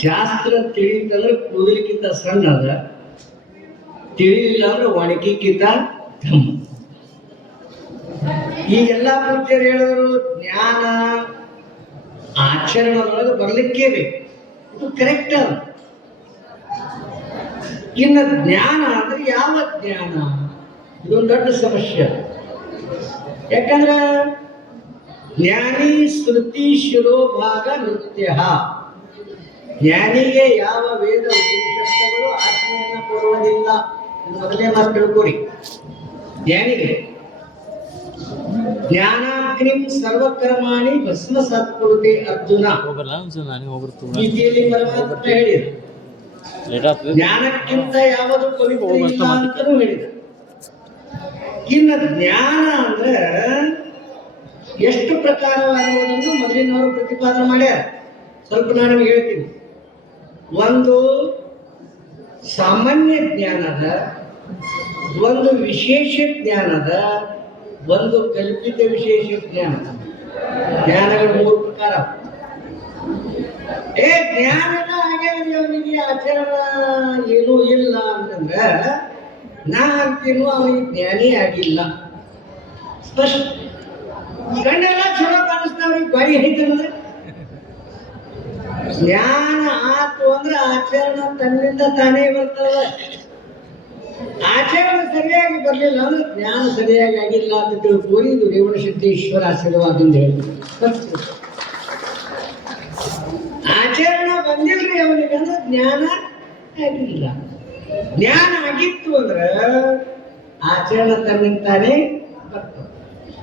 ಶಾಸ್ತ್ರ ತಿಳಿತಂದ್ರೆ ಕೂದಲಿಕ್ಕಿಂತ ಸಣ್ಣ ಅದ, ತಿಳಿಲಿಲ್ಲ ಅಂದ್ರೆ ಒಣಗಿಕ್ಕಿಂತ ಧಮ್ಮ. ಈಗೆಲ್ಲ ಪೂಜ್ಯರು ಹೇಳಿದ್ರು ಜ್ಞಾನ ಆಚರಣೆಯೊಳಗೆ ಬರ್ಲಿಕ್ಕೇ ಬೇಕು, ಇದು ಕರೆಕ್ಟ್ ಅದ. ಇನ್ನು ಜ್ಞಾನ ಅಂದ್ರೆ ಯಾವ ಜ್ಞಾನ? ಇದೊಂದು ದೊಡ್ಡ ಸಮಸ್ಯೆ. ಯಾಕಂದ್ರೆ ಜ್ಞಾನಿ ಶ್ರುತಿ ಶಿರೋಭಾಗ ನೃತ್ಯ, ಜ್ಞಾನಿಗೆ ಯಾವ ವೇದ ಉಪನಿಷತ್ತುಗಳು ಆಜ್ಞೆಯನ್ನು ಕೊಡುವುದಿಲ್ಲ. ಮೊದಲೇ ಮಾತು ತಿಳ್ಕೊರಿ. ಜ್ಞಾನಿಗೆ ಜ್ಞಾನಾಗ್ನಿಂ ಸರ್ವಕರ್ಮಾಣಿ ಭಸ್ಮಸಾತ್ ಕುರುತೆ ಅರ್ಜುನ, ಗೀತೆಯಲ್ಲಿ ಪರಮಾತ್ಮ ಹೇಳಿದ. ಜ್ಞಾನಕ್ಕಿಂತ ಯಾವುದು ಪವಿತ್ರ ಇಲ್ಲ ಅಂತಲೂ ಹೇಳಿದ. ಇನ್ನು ಜ್ಞಾನ ಅಂದ್ರೆ ಎಷ್ಟು ಪ್ರಕಾರವಾಗುವುದನ್ನು ಮೊದಲಿನವರು ಪ್ರತಿಪಾದನೆ ಮಾಡ್ಯಾರ. ಸ್ವಲ್ಪ ನಾನು ನಿಮಗೆ ಹೇಳ್ತೀನಿ. ಒಂದು ಸಾಮಾನ್ಯ ಜ್ಞಾನದ, ಒಂದು ವಿಶೇಷ ಜ್ಞಾನದ, ಒಂದು ಕಲ್ಪಿತ ವಿಶೇಷ ಜ್ಞಾನ. ಜ್ಞಾನಗಳು 3 ಪ್ರಕಾರ. ಜ್ಞಾನನ ಹಾಗೆ ಅವನಿಗೆ ಆಚರಣೆ ಏನೂ ಇಲ್ಲ ಅಂತಂದ್ರೆ ನಾ ಅಂತೀನೋ ಅವನಿಗೆ ಜ್ಞಾನಿ ಆಗಿಲ್ಲ. ಸ್ಪಷ್ಟ. ಕಣ್ಣೆಲ್ಲ ಚಲೋ ಕಾಣಿಸ್ತಾವ್ರಿಗೆ ಬಾಯಿ ಐತಂದ್ರೆ ಜ್ಞಾನ ಆತು ಅಂದ್ರೆ ಆಚರಣೆ ತನ್ನಿಂದ ತಾನೇ ಬರ್ತದೆ. ಆಚರಣೆ ಸರಿಯಾಗಿ ಬರಲಿಲ್ಲ ಅಂದ್ರೆ ಜ್ಞಾನ ಸರಿಯಾಗಿ ಆಗಿಲ್ಲ ಅಂತ ತಿಳ್ಕೊಂಡು ಇದು ರೇವಣಸಿದ್ದೇಶ್ವರ ಆಶೀರ್ವಾದದಿಂದ ಹೇಳ್ತಾರೆ. ಆಚರಣೆ ಬಂದಿಲ್ರಿ ಅವನಿಗೆ ಅಂದ್ರೆ ಜ್ಞಾನ ಆಗಿಲ್ಲ. ಜ್ಞಾನ ಆಗಿತ್ತು ಅಂದ್ರೆ ಆಚರಣೆ ತನ್ನಿಂದಾನೇ ಬರ್ತದೆ.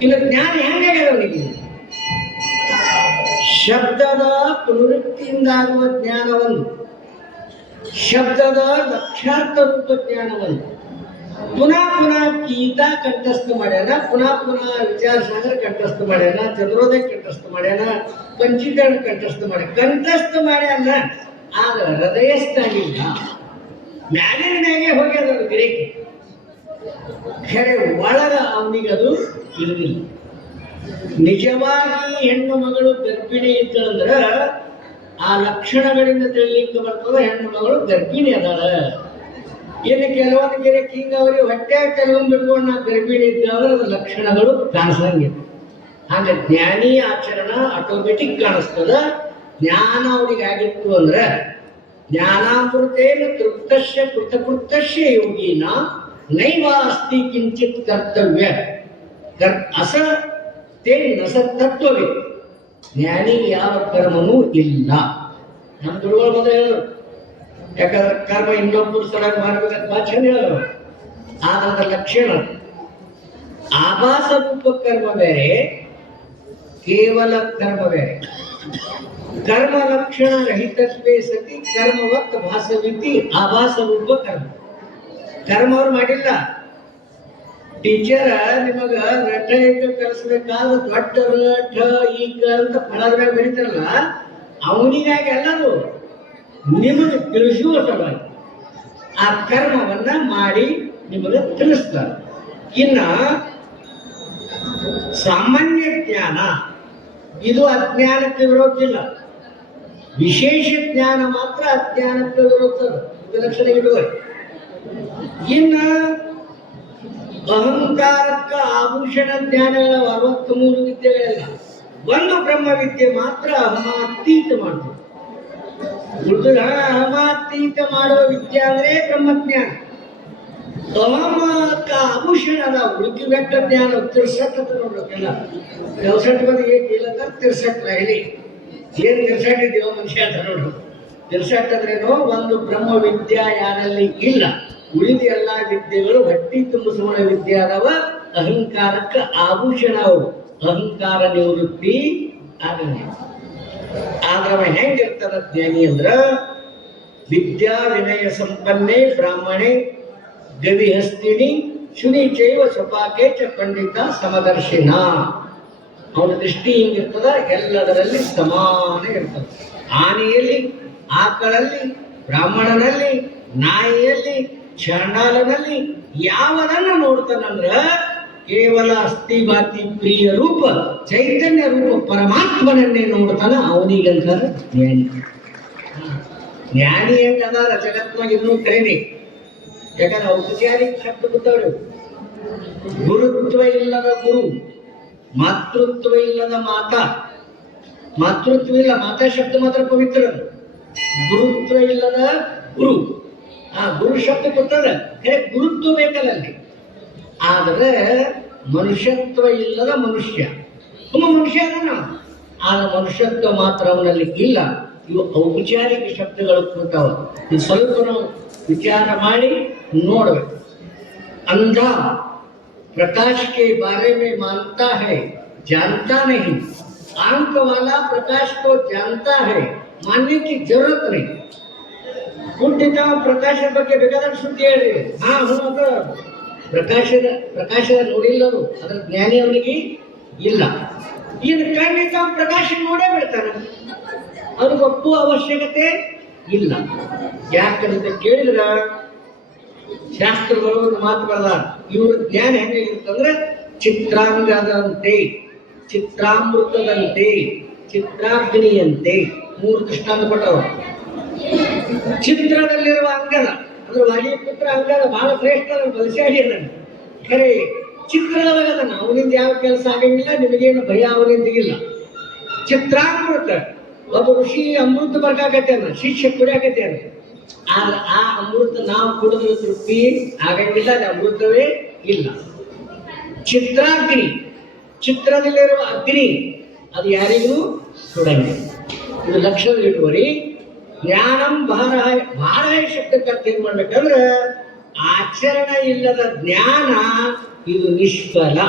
ಇನ್ನು ಜ್ಞಾನ ಹೆಂಗಾಗ್ಯದ ಅವನಿಗೆ? ಶಬ್ದದ ಪುನರುಕ್ತಿಯಿಂದಾಗುವ ಜ್ಞಾನವನ್ನು, ಶಬ್ದದ ಲಕ್ಷಾರ್ಥ ರೂಪ ಜ್ಞಾನವನ್ನು ಪುನಃ ಗೀತಾ ಕಂಠಸ್ಥ ಮಾಡ್ಯಾನ, ಪುನಃ ವಿಚಾರ ಸಾಗರ ಕಂಠಸ್ಥ ಮಾಡ್ಯಾನ, ಚಂದ್ರೋದಯ ಕಂಠಸ್ಥ ಮಾಡ್ಯಾನ, ಪಂಚೀಕರಣ ಕಂಠಸ್ಥ ಮಾಡ್ಯಾನ. ಆಗ ಹೃದಯಸ್ಥ ಆಗಿಲ್ಲ, ಮ್ಯಾಲಿನ ಮ್ಯಾಗೆ ಹೋಗ್ಯದ ಅದು ಗಿರೇಕಿ. ಖರೆ ಒಳಗ ಅವನಿಗೆ ಅದು ಇರಲಿಲ್ಲ. ನಿಜವಾಗಿ ಹೆಣ್ಣು ಮಗಳು ಗರ್ಭಿಣಿ ಇದ್ದಳಂದ್ರ ಆ ಲಕ್ಷಣಗಳಿಂದ ತಿಳಿಲಿಕ್ಕೆ ಬರ್ತದ ಹೆಣ್ಣು ಮಗಳು ಗರ್ಭಿಣಿ ಅದಾಳ. ಇನ್ನು ಕೆಲವೊಂದು ಗಿರಕ್ ಹಿಂಗ ಅವ್ರಿಗೆ ಹೊಟ್ಟೆ ಕೆಲವೊಂದು ಬಿಡ್ಕೊಂಡು ನಾ ಗರ್ಭಿಣಿ ಇದ್ದಾದ್ರೆ ಅದ್ರ ಲಕ್ಷಣಗಳು ಕಾಣಿಸಂಗಿಲ್ಲ. ಹಾಗೆ ಜ್ಞಾನಿ ಆಚರಣ ಆಟೋಮೆಟಿಕ್ ಕಾಣಿಸ್ತದ. ಜ್ಞಾನ ಅವ್ರಿಗೆ ಆಗಿತ್ತು ಅಂದ್ರೆ ಜ್ಞಾನಾಮೃತೇನ ತೃಪ್ತಶ್ಯ ಕೃತಕೃತ್ಯಶ್ಯ ಯೋಗಿನ ನೈವ ಅಸ್ತಿ ಕಿಂಚಿತ್ ಕರ್ತವ್ಯ ಅಸ ತೇ ನಸ ತತ್ವವೇ. ಜ್ಞಾನಿ ಯಾವ ಕರ್ಮನೂ ಇಲ್ಲ. ನಮ್ಮ ಗುರುಗಳು ಬಂದ ಹೇಳೋರು, ಯಾಕಂದ್ರೆ ಕರ್ಮ ಇನ್ನೊಬ್ಬರು ಸಲುವಾಗಿ ಮಾಡ್ಬೇಕಂತ ಭಾಳ ಚಂದ ಹೇಳೋರು. ಆದ್ರ ಲಕ್ಷಣ ಆಭಾಸ ರೂಪ ಕರ್ಮ ಬೇರೆ, ಕೇವಲ ಕರ್ಮ ಬೇರೆ. ಕರ್ಮ ಲಕ್ಷಣ ರಹಿತತ್ವೇ ಸತಿ ಕರ್ಮವತ್ ಭಾಸವಿತಿ ಆಭಾಸ ರೂಪ ಕರ್ಮ. ಕರ್ಮ ಅವ್ರು ಮಾಡಿಲ್ಲ. ಟೀಚರ್ ನಿಮಗ ರಟ ಕಲಿಸ್ಬೇಕಾದ್ರೆ ದೊಡ್ಡ ರಠ ಈಗ ಅಂತ ಫಲದ ಮ್ಯಾಗ ಬರೀತಾರಲ್ಲ, ಅವನಿಗಾಗಿ ಎಲ್ಲದು ನಿಮಗೆ ತಿಳಿಸುವ ಸಲುವಾಗಿ ಆ ಕರ್ಮವನ್ನ ಮಾಡಿ ನಿಮಗೆ ತಿಳಿಸ್ತಾರೆ. ಇನ್ನ ಸಾಮಾನ್ಯ ಜ್ಞಾನ ಇದು ಅಜ್ಞಾನಕ್ಕೆ ವಿರೋಧಿಲ್ಲ. ವಿಶೇಷ ಜ್ಞಾನ ಮಾತ್ರ ಅಜ್ಞಾನಕ್ಕೆ ವಿರೋಧ. ಇದು ಲಕ್ಷಣ ಇಡುವ. ಇನ್ನ ಅಹಂಕಾರಕ್ಕ ಆಭೂಷಣ ಜ್ಞಾನಗಳ 63 ವಿದ್ಯೆಗಳೆಲ್ಲ, ಒಂದು ಬ್ರಹ್ಮ ವಿದ್ಯೆ ಮಾತ್ರ ಅಹಮಾತೀತ ಮಾಡ್ತದೆ. ಅಹಮಾತೀತ ಮಾಡುವ ವಿದ್ಯೆ ಅಂದ್ರೆ ಬ್ರಹ್ಮಜ್ಞಾನ. ಅಹಮಕ್ಕ ಆಭೂಷಣ ಅದ ಉಳುಕಿ ವ್ಯಕ್ತ ಜ್ಞಾನ. 63 ಅಂತ ನೋಡ್ಬೇಕಲ್ಲ, 64 ಬಂದು ಏನಿಲ್ಲ 63 ಹೇಳಿ ಏನ್ 63 ಇದೆಯೋ ಮನುಷ್ಯ ಅಂತ ನೋಡ್ರು. 63 ಅಂದ್ರೇನೋ ಒಂದು ಬ್ರಹ್ಮ ವಿದ್ಯಾ ಯಾರಲ್ಲಿ ಇಲ್ಲ. ಉಳಿದ ಎಲ್ಲಾ ವಿದ್ಯೆಗಳು ಹೊಟ್ಟಿ ತುಂಬಿಸುವ ವಿದ್ಯೆ ಅದಾವ. ಅಹಂಕಾರಕ್ಕೆ ಆಭೂಷಣ ಅವು. ಅಹಂಕಾರ ನಿವೃತ್ತಿ ಆಗಲ್ಲ. ಆದ್ರೆ ಹೆಂಗಿರ್ತಾರ ಜ್ಞಾನಿ ಅಂದ್ರ ವಿದ್ಯಾ ವಿನಯ ಸಂಪನ್ನೆ ಬ್ರಾಹ್ಮಣೆ ಗವಿಹಸ್ತಿನಿ ಶುನಿಚೈವ ಸ್ವಪಾಕೆ ಚ ಪಂಡಿತ ಸಮದರ್ಶಿನ. ಅವನ ದೃಷ್ಟಿ ಹಿಂಗಿರ್ತದ, ಎಲ್ಲದರಲ್ಲಿ ಸಮಾನ ಇರ್ತದೆ. ಆನೆಯಲ್ಲಿ, ಆಕಳಲ್ಲಿ, ಬ್ರಾಹ್ಮಣನಲ್ಲಿ, ನಾಯಿಯಲ್ಲಿ, ಚಂಡಾಲನಲ್ಲಿ ಯಾವದನ್ನ ನೋಡ್ತಾನಂದ್ರ ಕೇವಲ ಅಸ್ಥಿಭಾತಿ ಪ್ರಿಯ ರೂಪ ಚೈತನ್ಯ ರೂಪ ಪರಮಾತ್ಮನನ್ನೇ ನೋಡ್ತಾನ. ಅವನಿಗಂತಾರೆ ಜ್ಞಾನಿ. ಜ್ಞಾನಿ ಅಂತ ಅದಾರ ಜಗತ್ನಾಗ ಇನ್ನೂ ಕರೀನಿ. ಯಾಕಂದ್ರೆ ಔಪಚಾರಿಕ ಶಬ್ದ ಗೊತ್ತವ್ರು. ಗುರುತ್ವ ಇಲ್ಲದ ಗುರು, ಮಾತೃತ್ವ ಇಲ್ಲದ ಮಾತಾ. ಮಾತೃತ್ವ ಇಲ್ಲ, ಮಾತಾ ಶಬ್ದ ಮಾತ್ರ ಪವಿತ್ರ. ಗುರುತ್ವ ಇಲ್ಲದ ಗುರು, ಆ ಗುರು ಶಬ್ದ ಗೊತ್ತದ, ಗುರುತ್ವ ಬೇಕಲ್ಲ ಅಲ್ಲಿ. ಆದರೆ ಮನುಷ್ಯತ್ವ ಇಲ್ಲದ ಮನುಷ್ಯ, ಮನುಷ್ಯ ನಾವು, ಆದ ಮನುಷ್ಯತ್ವ ಮಾತ್ರ ಅವನಲ್ಲಿ ಇಲ್ಲ. ಇವು ಔಪಚಾರಿಕ ಶಬ್ದಗಳು ಕೂತಾವ. ಇದು ಸ್ವಲ್ಪ ನಾವು ವಿಚಾರ ಮಾಡಿ ನೋಡ್ಬೇಕು. अंधा प्रकाश के बारे में मानता है, जानता नहीं. आंख वाला प्रकाश को जानता है, मानने की जरूरत नहीं. ಹುಟ್ಟಿದ ಪ್ರಕಾಶದ ಬಗ್ಗೆ ಬೇಕಾದಷ್ಟು ಸುದ್ದಿ ಹೇಳಿ, ಪ್ರಕಾಶದ ನೋಡಿಲ್ಲರು, ಅದ್ರ ಜ್ಞಾನಿ ಅವನಿಗೆ ಇಲ್ಲ. ಇನ್ನು ಕಣ್ಣಿದ್ದ ಪ್ರಕಾಶ ನೋಡೇ ಬಿಡ್ತಾನೆ, ಅವ್ರಿಗೆ ಒಪ್ಪುವ ಅವಶ್ಯಕತೆ ಇಲ್ಲ. ಯಾಕಂತ ಕೇಳಿದ್ರ ಶಾಸ್ತ್ರಗಳು ಮಾತುಗಳದ, ಇವ್ರ ಜ್ಞಾನ ಹೆಂಗಿರುತ್ತಂದ್ರೆ ಚಿತ್ರಾಂಗದಂತೆ, ಚಿತ್ರಾಮೃತದಂತೆ, ಚಿತ್ರಾಗ್ನಿಯಂತೆ. 3 ದೃಷ್ಟಾಂತ ಕೊಟ್ಟರು. ಚಿತ್ರದಲ್ಲಿರುವ ಅಂಗದ ಅಂದ್ರೆ ವಾಯುಪುತ್ರ ಅಂಗದ ಬಹಳ ಶ್ರೇಷ್ಠ, ಬಲಶಾಲಿ ಅದ. ಖರೆ ಚಿತ್ರದೊಳಗದನ ಅವನಿಂದ ಯಾವ ಕೆಲಸ ಆಗಂಗಿಲ್ಲ, ನಿಮಗೇನು ಭಯ ಅವನಿಂದ ಇಲ್ಲ. ಚಿತ್ರಾಮೃತ, ಒಬ್ಬ ಋಷಿ ಅಮೃತ ಬರ್ಕಾಕತ್ತೇನ, ಶಿಷ್ಯ ಕುಡಿಯಾಕತ್ತೇನ. ಆ ಅಮೃತ ನಾವು ಕುಡಿದ್ರೆ ತೃಪ್ತಿ ಆಗಂಗಿಲ್ಲ, ಅದು ಅಮೃತವೇ ಇಲ್ಲ. ಚಿತ್ರಾಗ್ನಿ, ಚಿತ್ರದಲ್ಲಿರುವ ಅಗ್ನಿ, ಅದು ಯಾರಿಗೂ ಸುಡಂಗಿಲ್ಲ. ಇದು ಲಕ್ಷದಲ್ಲಿ ಇಟ್ಕೋರಿ. ಜ್ಞಾನಂ ಭಾರ ಶಬ್ದಕ್ಕೆ ಅರ್ಥ ಏನ್ ಮಾಡ್ಬೇಕಂದ್ರೆ ಆಚರಣೆ ಇಲ್ಲದ ಜ್ಞಾನ ಇದು ನಿಷ್ಫಲ.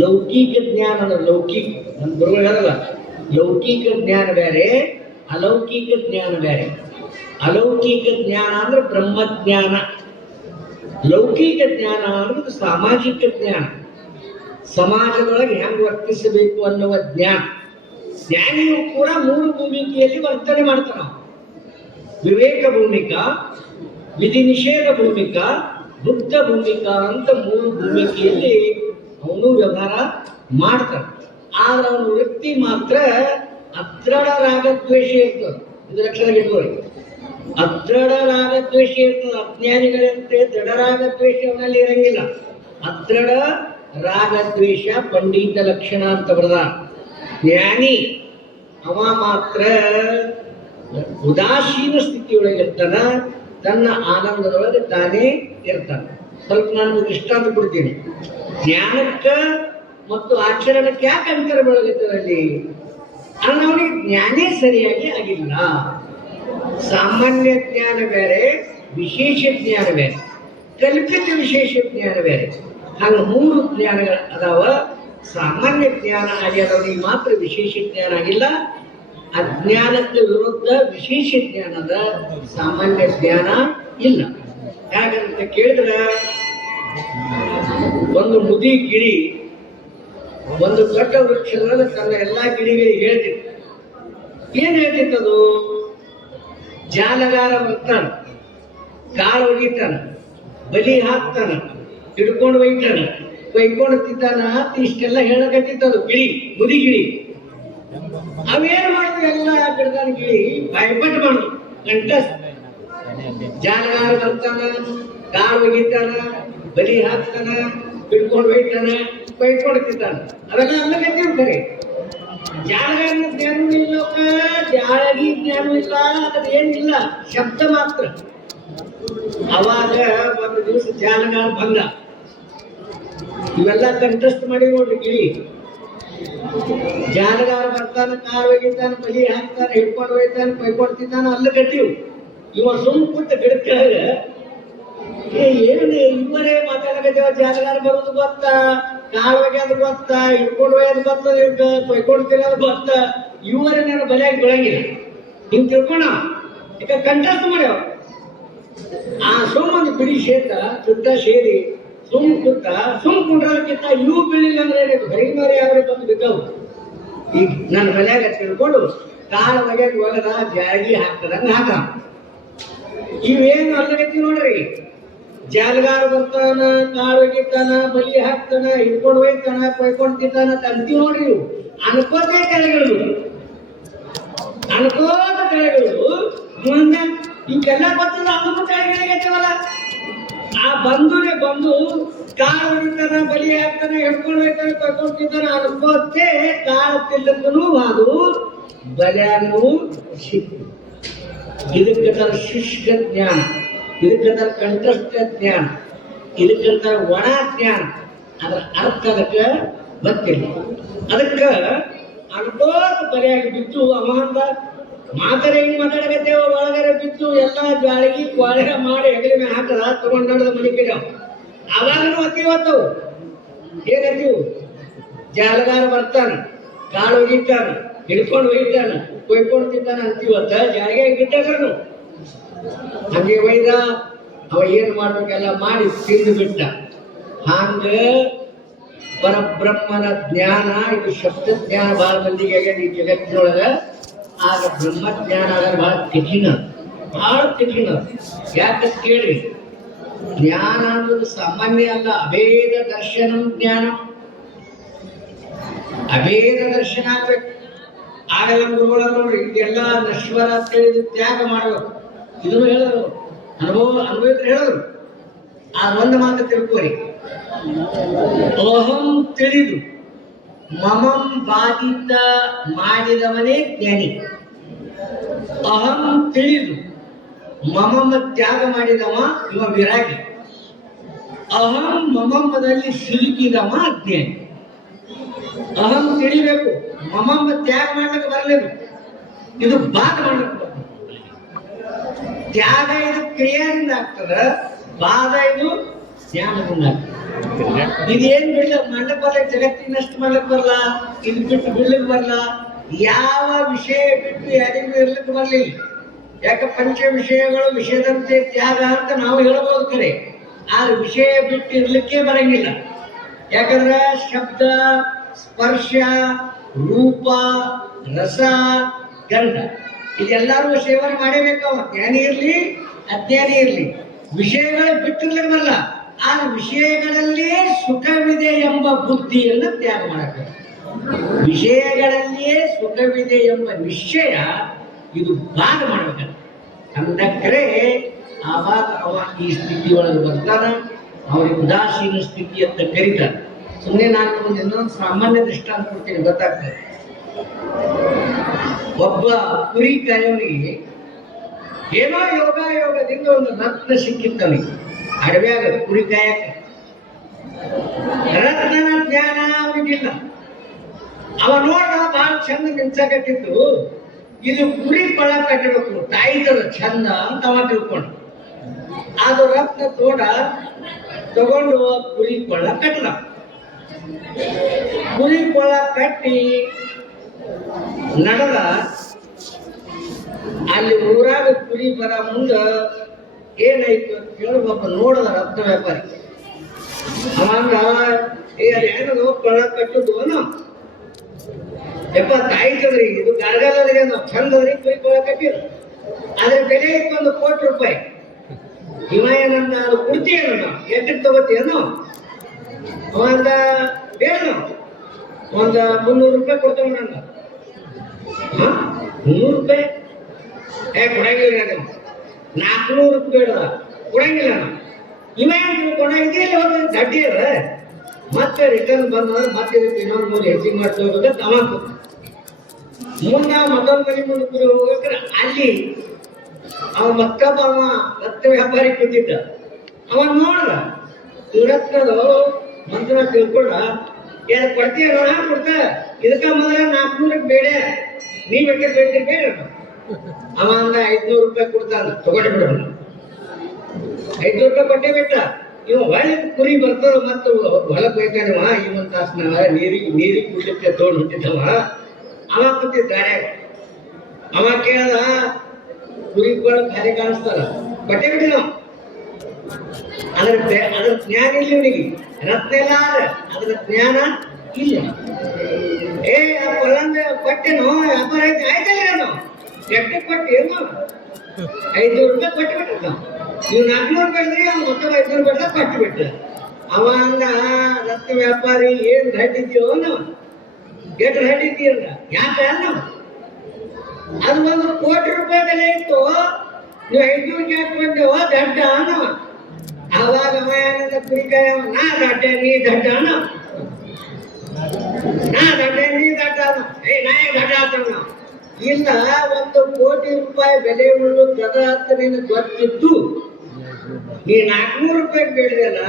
ಲೌಕಿಕ ಜ್ಞಾನ ಅಂದ್ರೆ ಲೌಕಿಕ, ನಮ್ಮ ಗುರುಗಳು ಹೇಳಲ್ಲ, ಲೌಕಿಕ ಜ್ಞಾನ ಬೇರೆ, ಅಲೌಕಿಕ ಜ್ಞಾನ ಬೇರೆ. ಅಲೌಕಿಕ ಜ್ಞಾನ ಅಂದ್ರೆ ಬ್ರಹ್ಮಜ್ಞಾನ, ಲೌಕಿಕ ಜ್ಞಾನ ಅಂದ್ರೆ ಸಾಮಾಜಿಕ ಜ್ಞಾನ, ಸಮಾಜದೊಳಗೆ ಹೆಂಗ್ ವರ್ತಿಸಬೇಕು ಅನ್ನುವ ಜ್ಞಾನ. ಜ್ಞಾನಿಯು ಕೂಡ 3 ಭೂಮಿಕೆಯಲ್ಲಿ ವರ್ತನೆ ಮಾಡ್ತಾನ. ವಿವೇಕ ಭೂಮಿಕಾ, ವಿಧಿ ನಿಷೇಧ ಭೂಮಿಕಾ, ಬುದ್ಧ ಭೂಮಿಕಾ ಅಂತ 3 ಭೂಮಿಕೆಯಲ್ಲಿ ಅವನು ವ್ಯವಹಾರ ಮಾಡ್ತಾನೆ. ಆದ್ರೆ ಅವನ ವೃತ್ತಿ ಮಾತ್ರ ಅದ್ರಡ ರಾಗದ್ವೇಷ ಇರ್ತದೆ. ಇದು ಲಕ್ಷಣ ಇಟ್ಕೊಳ್ಳಿ. ಅದ್ರಡ ರಾಗದ್ವೇಷ ಇರ್ತದೆ. ಅಜ್ಞಾನಿಗಳಂತೆ ದೃಢ ರಾಗದ್ವೇಷ ಅವನಲ್ಲಿ ಇರಂಗಿಲ್ಲ. ಅದ್ರಡ ರಾಗದ್ವೇಷ ಪಂಡಿತ ಲಕ್ಷಣ ಅಂತ ಬರದ. ಜ್ಞಾನಿ ಅವ ಮಾತ್ರ ಉದಾಸೀನ ಸ್ಥಿತಿಯೊಳಗಿರ್ತಾನ, ತನ್ನ ಆನಂದದೊಳಗೆ ತಾನೇ ಇರ್ತಾನೆ. ಸ್ವಲ್ಪ ನಾನು ದೃಷ್ಟಾಂತ ಕೊಡ್ತೀನಿ. ಜ್ಞಾನಕ್ಕ ಮತ್ತು ಆಚರಣಕ್ಕೆ ಯಾಕೆ ಅಂತರ ಬೆಳಗುತ್ತದಲ್ಲಿ ಅಂದ್ರೆ ಅವನಿಗೆ ಜ್ಞಾನೇ ಸರಿಯಾಗಿ ಆಗಿಲ್ಲ. ಸಾಮಾನ್ಯ ಜ್ಞಾನ ಬೇರೆ, ವಿಶೇಷ ಜ್ಞಾನ ಬೇರೆ, ಕಲ್ಪಿತ ವಿಶೇಷ ಜ್ಞಾನ ಬೇರೆ. ಹಂಗ 3 ಜ್ಞಾನಗಳು ಅದಾವ. ಸಾಮಾನ್ಯ ಜ್ಞಾನ ಆಗ್ಯಾದವನಿಗೆ ಮಾತ್ರ ವಿಶೇಷ ಜ್ಞಾನ ಆಗಿಲ್ಲ. ಅಜ್ಞಾನಕ್ಕೆ ವಿರುದ್ಧ ವಿಶೇಷ ಜ್ಞಾನದ, ಸಾಮಾನ್ಯ ಜ್ಞಾನ ಇಲ್ಲ. ಯಾಕಂತ ಕೇಳಿದ್ರೆ ಒಂದು ಮುದಿ ಗಿಳಿ ಒಂದು ದೊಡ್ಡ ವೃಕ್ಷದಲ್ಲಿ ತನ್ನ ಎಲ್ಲಾ ಗಿಳಿಗಳಿಗೆ ಹೇಳ್ತಿತ್ತು. ಏನ್ ಹೇಳ್ತಿತ್ತದು? ಜಾಲಗಾರ ಬರ್ತಾನ, ಕಾಳು ಒಗಿತಾನ, ಬಲಿ ಹಾಕ್ತಾನ, ಹಿಡ್ಕೊಂಡು ಒಯ್ತಾನ, ಬೈಕೊಂಡು ತಿಂತಾನ, ಇಷ್ಟೆಲ್ಲ ಹೇಳಕತ್ತಿತ್ತದು ಗಿಳಿ, ಮುದಿ ಗಿಳಿ. ಅವೇನ್ ಮಾಡಿದ್ರು ಎಲ್ಲ ಗಿಡದಾನ ಗಿಳಿ ಭಯಪಟ್ಟು ಮಾಡುದು. ಕಂಟಸ್ ಜಾಲಗಾರ ಬರ್ತಾನ, ಕಾಳು ಒಗಿತಾನ, ಬಲಿ ಹಾಕ್ತಾನ, ಹಿಡ್ಕೊಂಡು ಒಯ್ತಾನ, ಬೈಕೊಂಡು ತಿಂತಾನ, ಅವೆಲ್ಲ ಅಲ್ಲಗತ್ತಿರ್ತಾರೆ. ಜಾಲಗಾರನ ಜ್ಞಾನವೂ ಇಲ್ಲ, ಜಾಳಗಿ ಜ್ಞಾನವೂ ಇಲ್ಲ, ಅದೇನಿಲ್ಲ, ಶಬ್ದ ಮಾತ್ರ. ಅವಾಗ ಒಂದು ದಿವಸ ಜಾಲಗಾರ ಬಂದ. ಇವೆಲ್ಲ ಕಂಠಸ್ಥ ಮಾಡಿ ನೋಡ್ರಿ ಗಿಳಿ. ಜಾಲಗಾರ ಬರ್ತಾನ, ಕಾಳು ಒಗಿತಾನ, ಬಲಿ ಹಾಕ್ತಾನ, ಹಿಡ್ಕೊಂಡು ಒಯ್ತಾನ, ಬೈಕೊಂಡು ತಿಂತಾನ, ಅಲ್ಲ ಗಟ್ಟಿವು. ಇವ ಸುಮ್ ಕೂತ ಗಿಡಕ್ಕೆ ಏನು ಇವರೇ ಮಾತಾಡಕತ್ತೇವ. ಜಾಲಗಾರ ಬರೋದು ಗೊತ್ತಾ, ಕಾಳು ಒಗ್ಯೋದು ಗೊತ್ತಾ, ಹಿಡ್ಕೊಂಡು ಒಯ್ಯೋದು ಗೊತ್ತ, ಬೈಕೊಂಡು ತಿನ್ನೋದು ಗೊತ್ತ, ಇವರೇ ನಾನು ಬಲಿಯಾಗಿ ಬೆಳಂಗಿಲ್ಲ. ಹಿಂಗ್ ತಿಳ್ಕೊಣ ಈಗ ಕಂಠಸ್ಥ ಮಾಡ್ಯಾವ. ಆ ಸುಮ್ಮನೆ ಬಿಡಿ ಸೇತ ಸುತ್ತ ಸೇರಿ ಸುಮ್ ಕೂತ, ಸುಮ್ ಕುಂಡ್ರಕ್ಕಿಂತ ಇವು ಬೀಳಿಲ್ಲ ಅಂದ್ರೆ ಹೊರಗಿನವ್ರು ಯಾವ್ರೆ ಬಂದು ಬಿದ್ದವು. ಈಗ ನನ್ನ ಮನ್ಯಾಗ ತಿಳ್ಕೊಂಡು ಕಾಳು ಒಗ್ಯಾಗ ಒಗದ ಜಾಗಿ ಹಾಕ್ತದಂಗ ಹಾಕ. ಇವೇನು ಅಲ್ಲಗತ್ತಿ ನೋಡ್ರಿ. ಜಾಲಗಾರ ಬರ್ತಾನ, ಕಾಳು ಒಗಿತಾನ, ಬಲಿ ಹಾಕ್ತಾನ, ಹಿಡ್ಕೊಂಡು ಒಯ್ತಾನ, ಕೊಯ್ಕೊಂಡು ತಿಂತಾನ ಅಂತೀವಿ ನೋಡ್ರಿ. ಇವು ಅನ್ಕೋತೆ ಕೆಳಗಿಳಿದು, ಅನ್ಕೋತ ಕೆಳಗಿಳಿದು ಮುಂದೆ ಹಿಂಗೆಲ್ಲ ಬರ್ತದ ಅದನ್ನು ಕೆಳಗಿಳಿಗತ್ತವಲ್ಲ. ಆ ಬಂಧುನೇ ಬಂದು ಕಾಳು ಹೊಡಿತಾನ, ಬಲಿ ಹಾಕ್ತಾನೆ, ಹಿಡ್ಕೊಂಡು ಹೋಗ್ತಾನೆ, ಕರ್ಕೊಂಡ್ತಿದ್ದಾನೆ. ಅನ್ಕೋತೆ ಕಾಳು ತಿಲ್ಲಕ್ಕೂ ಅದು ಬಲಿಯಾಗೂ ಸಿಕ್ಕು. ಇದಕ್ಕಂತ ಶುಷ್ಕ ಜ್ಞಾನ, ಇದಕ್ಕಂತ ಕಂಠಸ್ಥ ಜ್ಞಾನ, ಇದಕ್ಕಂತ ಒಣ ಜ್ಞಾನ. ಅದರ ಅರ್ಥ ಅದಕ್ಕೆ ಗೊತ್ತಿಲ್ಲ. ಅದಕ್ಕೆ ಅನ್ಕೋತ ಬಲಿಯಾಗಿ ಬಿದ್ದು ಅವ ಅಂತ ಮಾತರೆ ಹಿಂಗ್ ಮಾತಾಡಕತ್ತೇವ. ಒಳಗಡೆ ಬಿದ್ದು ಎಲ್ಲ ಜ್ವಾಳಿಗೆ ಒಳಗ ಮಾಡಿ ಹೆಗಲಿ ಮೇಲೆ ಹಾಕದ ತಗೊಂಡ್ ನಡೆದ ಮನೆ ಕಡೆ ಅವಾಗನು ಅತಿವತ್ತವು. ಏನತ್ತೀವು? ಜಾಲಗಾರ ಬರ್ತಾನ, ಕಾಳು ಒಗಿತಾನ, ಹಿಡ್ಕೊಂಡು ಒಯ್ತಾನ, ಕೊಯ್ಕೊಂಡು ತಿಂತಾನ ಅಂತೀವತ್ತ. ಜಾಲಿಗೆ ಬಿಟ್ಟಾನು ಹಂಗೆ ಒಯ್ದ ಅವ ಏನ್ ಮಾಡ್ಬೇಕೆಲ್ಲ ಮಾಡಿ ತಿಂದು ಬಿಟ್ಟ. ಹಂಗ ಪರಬ್ರಹ್ಮನ ಜ್ಞಾನ, ಇದು ಶಬ್ದ ಜ್ಞಾನ ಬಹಳ ಮಂದಿಗೆ ಈ ಜಗತ್ತಿನೊಳಗ. ಆಗ ಬ್ರಹ್ಮಜ್ಞಾನ ಆದ್ರೆ ಬಹಳ ಕಠಿಣ, ಬಹಳ ಕಠಿಣ. ಯಾಕೆ ಕೇಳಿ, ಜ್ಞಾನ ಅನ್ನೋದು ಸಾಮಾನ್ಯ ಅಲ್ಲ. ಅಭೇದ ದರ್ಶನ ಜ್ಞಾನ, ಅಭೇದ ದರ್ಶನ ಆಗ್ಬೇಕು. ಆಗ ನಮ್ಮ ಗುರುಗಳ ನೋಡಿ ಇದೆಲ್ಲ ನಶ್ವರ ತಿಳಿದು ತ್ಯಾಗ ಮಾಡಬೇಕು. ಇದನ್ನು ಹೇಳಿದ್ರು, ಅನುಭವಿದ್ರೆ ಹೇಳಿದ್ರು. ಆ ಒಂದು ಮಾತು ತಿಳ್ಕೋರಿ, ಅಹಂ ತಿಳಿದು ಮಮಂ ಬಾಧಿತ ಮಾಡಿದವನೇ ಜ್ಞಾನಿ. ಅಹಂ ತಿಳಿದು ಮಮಮ್ಮ ತ್ಯಾಗ ಮಾಡಿದವ ಇವ ವಿರಾಗಿ. ಅಹಂ ಮಮಮ್ಮದಲ್ಲಿ ಸಿಲುಕಿದವ ಅಜ್ಞಾನಿ. ಅಹಂ ತಿಳಿಬೇಕು, ಮಮಮ್ಮ ತ್ಯಾಗ ಮಾಡ್ಲಿಕ್ಕೆ ಬರಲೇಬೇಕು. ಇದು ಬಾಧ ಮಾಡ್ಲಿಕ್ಕೆ ಬರ್ತದೆ. ತ್ಯಾಗ ಇದು ಕ್ರಿಯೆಯಿಂದ ಆಗ್ತದ, ಬಾಧ ಇದು ಜ್ಞಾನದಿಂದ ಆಗ್ತದೆ. ಇದೇನ್ ಮಾಡ್ಲಿಕ್ಕೆ ಬರಲ್ಲ, ಜಗತ್ತಿನಷ್ಟು ಮಾಡ್ಲಿಕ್ಕೆ ಬರಲ್ಲ, ಇದು ಬಿಟ್ಟು ಬಿಡ್ಲಿಕ್ಕೆ ಬರಲ್ಲ. ಯಾವ ವಿಷಯ ಬಿಟ್ಟು ಯಾರಿಗೂ ಇರ್ಲಿಕ್ಕೆ ಬರಲಿಲ್ಲ. ಯಾಕೆ ಪಂಚ ವಿಷಯಗಳು ವಿಷಯದಂತೆ ತ್ಯಾಗ ಅಂತ ನಾವು ಹೇಳಬಹುದು ಕರೆ, ಆ ವಿಷಯ ಬಿಟ್ಟು ಇರ್ಲಿಕ್ಕೆ ಬರಂಗಿಲ್ಲ. ಯಾಕಂದ್ರೆ ಶಬ್ದ, ಸ್ಪರ್ಶ, ರೂಪ, ರಸ, ಗಂಧ ಇದೆಲ್ಲರೂ ಸೇವನೆ ಮಾಡೇಬೇಕು. ಜ್ಞಾನಿ ಇರ್ಲಿ ಅಜ್ಞಾನಿ ಇರ್ಲಿ, ವಿಷಯಗಳು ಬಿಟ್ಟಿರ್ಲಿಕ್ಕೆ ಬರಲ್ಲ. ಆ ವಿಷಯಗಳಲ್ಲಿಯೇ ಸುಖವಿದೆ ಎಂಬ ಬುದ್ಧಿಯನ್ನು ತ್ಯಾಗ ಮಾಡಬೇಕು. ವಿಷಯಗಳಲ್ಲಿಯೇ ಸುಖವಿದೆ ಎಂಬ ನಿಶ್ಚಯ ಇದು ಬಾಧ ಮಾಡಬೇಕು. ಅಂದಕ್ಕರೆ ಆವಾಗ ಅವ ಈ ಸ್ಥಿತಿ ಒಳಗೆ ಬರ್ತಾನ. ಅವರಿಗೆ ಉದಾಸೀನ ಸ್ಥಿತಿ ಅಂತ ಕರೀತಾರೆ. ಸುಮ್ಮನೆ ನಾನು ಒಂದು ಇನ್ನೊಂದು ಸಾಮಾನ್ಯ ದೃಷ್ಟಾಂತ ಕೊಡ್ತೀನಿ, ಗೊತ್ತಾಗ್ತದೆ. ಒಬ್ಬ ಕುರಿ ಕಾಯೋನಿಗೆ ಏನೋ ಯೋಗದಿಂದ ಒಂದು ರತ್ನ ಸಿಕ್ಕಿತ್ತವನಿಗೆ ಅಡವ್ಯಾಗ ಕುರಿ ಕಾಯಕ. ರತ್ನನ ಜ್ಞಾನ ಅವನಿಗಿಲ್ಲ. ಅವ ನೋಡ ಬಹಳ ಚಂದ ಮಿಂಚಾಕತ್ತಿತ್ತು. ಇದು ಕುರಿ ಪಳ ಕಟ್ಟಬೇಕು, ತಾಯಿದದ ಚಂದ ಅಂತ ಅವ ತಿಳ್ಕೊಂಡು ಅದು ರತ್ನ ತೋಡ ತಗೊಂಡು ಕುರಿ ಪಳ ಕಟ್ಟದ. ಕುರಿ ಪಳ ಕಟ್ಟಿ ನಡೆದ. ಅಲ್ಲಿ ಊರಾಗ ಕುರಿ ಬರ ಮುಂದ ಏನಾಯ್ತು ಅಂತ ಕೇಳಿ ಒಬ್ಬ ನೋಡದ ರತ್ನ ವ್ಯಾಪಾರಿ. ಅವಾಗ ಏನದು ಪಳ ಕಟ್ಟುದು ಅನ್ನೋ ಯಪ್ಪ ತಾಯಿ ಚಂದ್ರಿ, ಇದು ಗರಗಲ್ಲದ್ರಿ ಅನ್ನೋ ಚಂದದ್ರಿ ಕುರಿ ಪಳ ಕಟ್ಟಿರು. ಅದ್ರ ಬೆಲೆ ಇತ್ತು ₹1,00,00,000. ಇವ ಏನಂದ, ಅದು ಕೊಡ್ತೀಯೇನೋ, ಎಷ್ಟಕ್ಕೆ ತಗೋತೀಯನೋ? ಅವಂದ ಬೇಡ, ಒಂದು ₹300 ಕೊಡ್ತೇವೆ ನಂಗ. ₹300? ಕೊಡಂಗಿಲ್ಲ. ₹400 ಬೇಡ, ಕೊಡಂಗಿಲ್ಲ. ಇವ ಏನು ತಿಳ್ಕೊಂಡ, ಇದೆಯಲ್ಲಿ ಹೋದ ಗಡ್ಡಿ ಅದ, ಮತ್ತೆ ರಿಟರ್ನ್ ಬಂದ್ರೆ ಮತ್ತೆ ಇದಕ್ಕೆ ಇನ್ನೊಂದು 3 ಹೆಚ್ಚಿಗೆ ಮಾಡ್ತಾ ಹೋಗ್ಬೇಕಂತ ಅವ ಮುಂದೆ ಮತ್ತೊಂದು ಮನೆ ಮುಂದೆ ಕುರಿ ಹೋಗ್ಬೇಕ್ರೆ ಅಲ್ಲಿ ಅವ ಮತ್ತೊಬ್ಬ ಅವ ರತ್ನ ವ್ಯಾಪಾರಿ ಕೂತಿದ್ದ. ಅವ ನೋಡ್ದ ಇವರತ್ನದು ಮಂತ್ರ ತಿಳ್ಕೊಂಡ, ಏನು ಕೊಡ್ತೀಯ ನೋಡ ಕೊಡ್ತ, ಇದಕ್ಕ ಮೊದಲ ₹400 ಬೇಡ, ನೀ ಬೇಕಾದ್ರೆ ಬೇಡ್ತೀರಿ ಬೇಡ. ಅವ ಅಂದ ₹500 ಕೊಡ್ತಾನ, ತಗೊಂಡು ಬಿಡೋಣ. ₹500 ಕೊಟ್ಟೆ ಬಿಟ್ಟ. ಇವ ಒಳ್ಳೆ ಕುರಿ ಬರ್ತದ, ಮತ್ತೆ ಹೊಲಕ್ಕೆ ಹೋಗ್ತಾನವ. ಇವನ್ ತಾಸನವ ನೀರಿಗೆ ಕುಡ್ಲಿಕ್ಕೆ ತಗೊಂಡು ಹೊಂಟಿದ್ದವ. ಅವ ಕೂತಿದ್ದಾರೆ. ಅವ ಕೇಳ್ದ, ಕುರಿಗಳು ಖಾಲಿ ಕಾಣಿಸ್ತಾರ, ಬಟ್ಟೆ ಬಿಡಿ ನಾವು. ಅದ್ರ ಜ್ಞಾನ ಇಲ್ಲ ಇವನಿಗೆ. ರತ್ನ ಎಲ್ಲ ಅದ್ರ ಜ್ಞಾನ ಇಲ್ಲ. ಆ ಪಲ್ಲಂದ ಕೊಟ್ಟೆನು, ವ್ಯಾಪಾರ ಐತೆ ಆಯ್ತಲ್ಲ. ನಾವು ಎಟ್ಟೆ ಕೊಟ್ಟು ಏನು ₹500 ಕೊಟ್ಟು ಬಿಟ್ಟ. ನೀವು ₹400 ಬೇಡ್ರಿ, ಅವ್ನು ಮೊತ್ತ ₹500 ಕೊಟ್ಟು ಬಿಟ್ಟ. ಅವ ಅಂದ ರತ್ನ ವ್ಯಾಪಾರಿ, ಏನ್ ಹಡ್ಡಿದ್ಯೋ ನಾವು, ಎಷ್ಟು ಹಡ್ಡಿದ್ದೀಯ ಅಂದ. ಯಾಕೆ ನಾವು ಅದು 1,00,00,000 ಬೆಲೆ ಇತ್ತು. ನೀವು 5 ಕ್ಯಾಟ್ ಬಂದೇವ ದಡ್ಡ ಅನ್ನವ. ಅವಾಗ ಅವ ಏನಂದ ಕುರಿಕಾಯ, ನಾ ದಡ್ಡ ನೀ ದಡ್ಡ ಅನ್ನ, ನಾ ದಡ್ಡ ನೀ ದಡ್ಡ ಅನ್ನ, ನಾಯ ದಡ್ಡ ಆತಣ್ಣ. ಇಲ್ಲ, 1,00,00,000 ರೂಪಾಯಿ ಬೆಲೆ ಉಳ್ಳು ಗದ ಅಂತ ನಿನಗೆ ಗೊತ್ತಿದ್ದು ನೀ 400 ರೂಪಾಯಿ ಬೇಡಿದಲ್ಲ,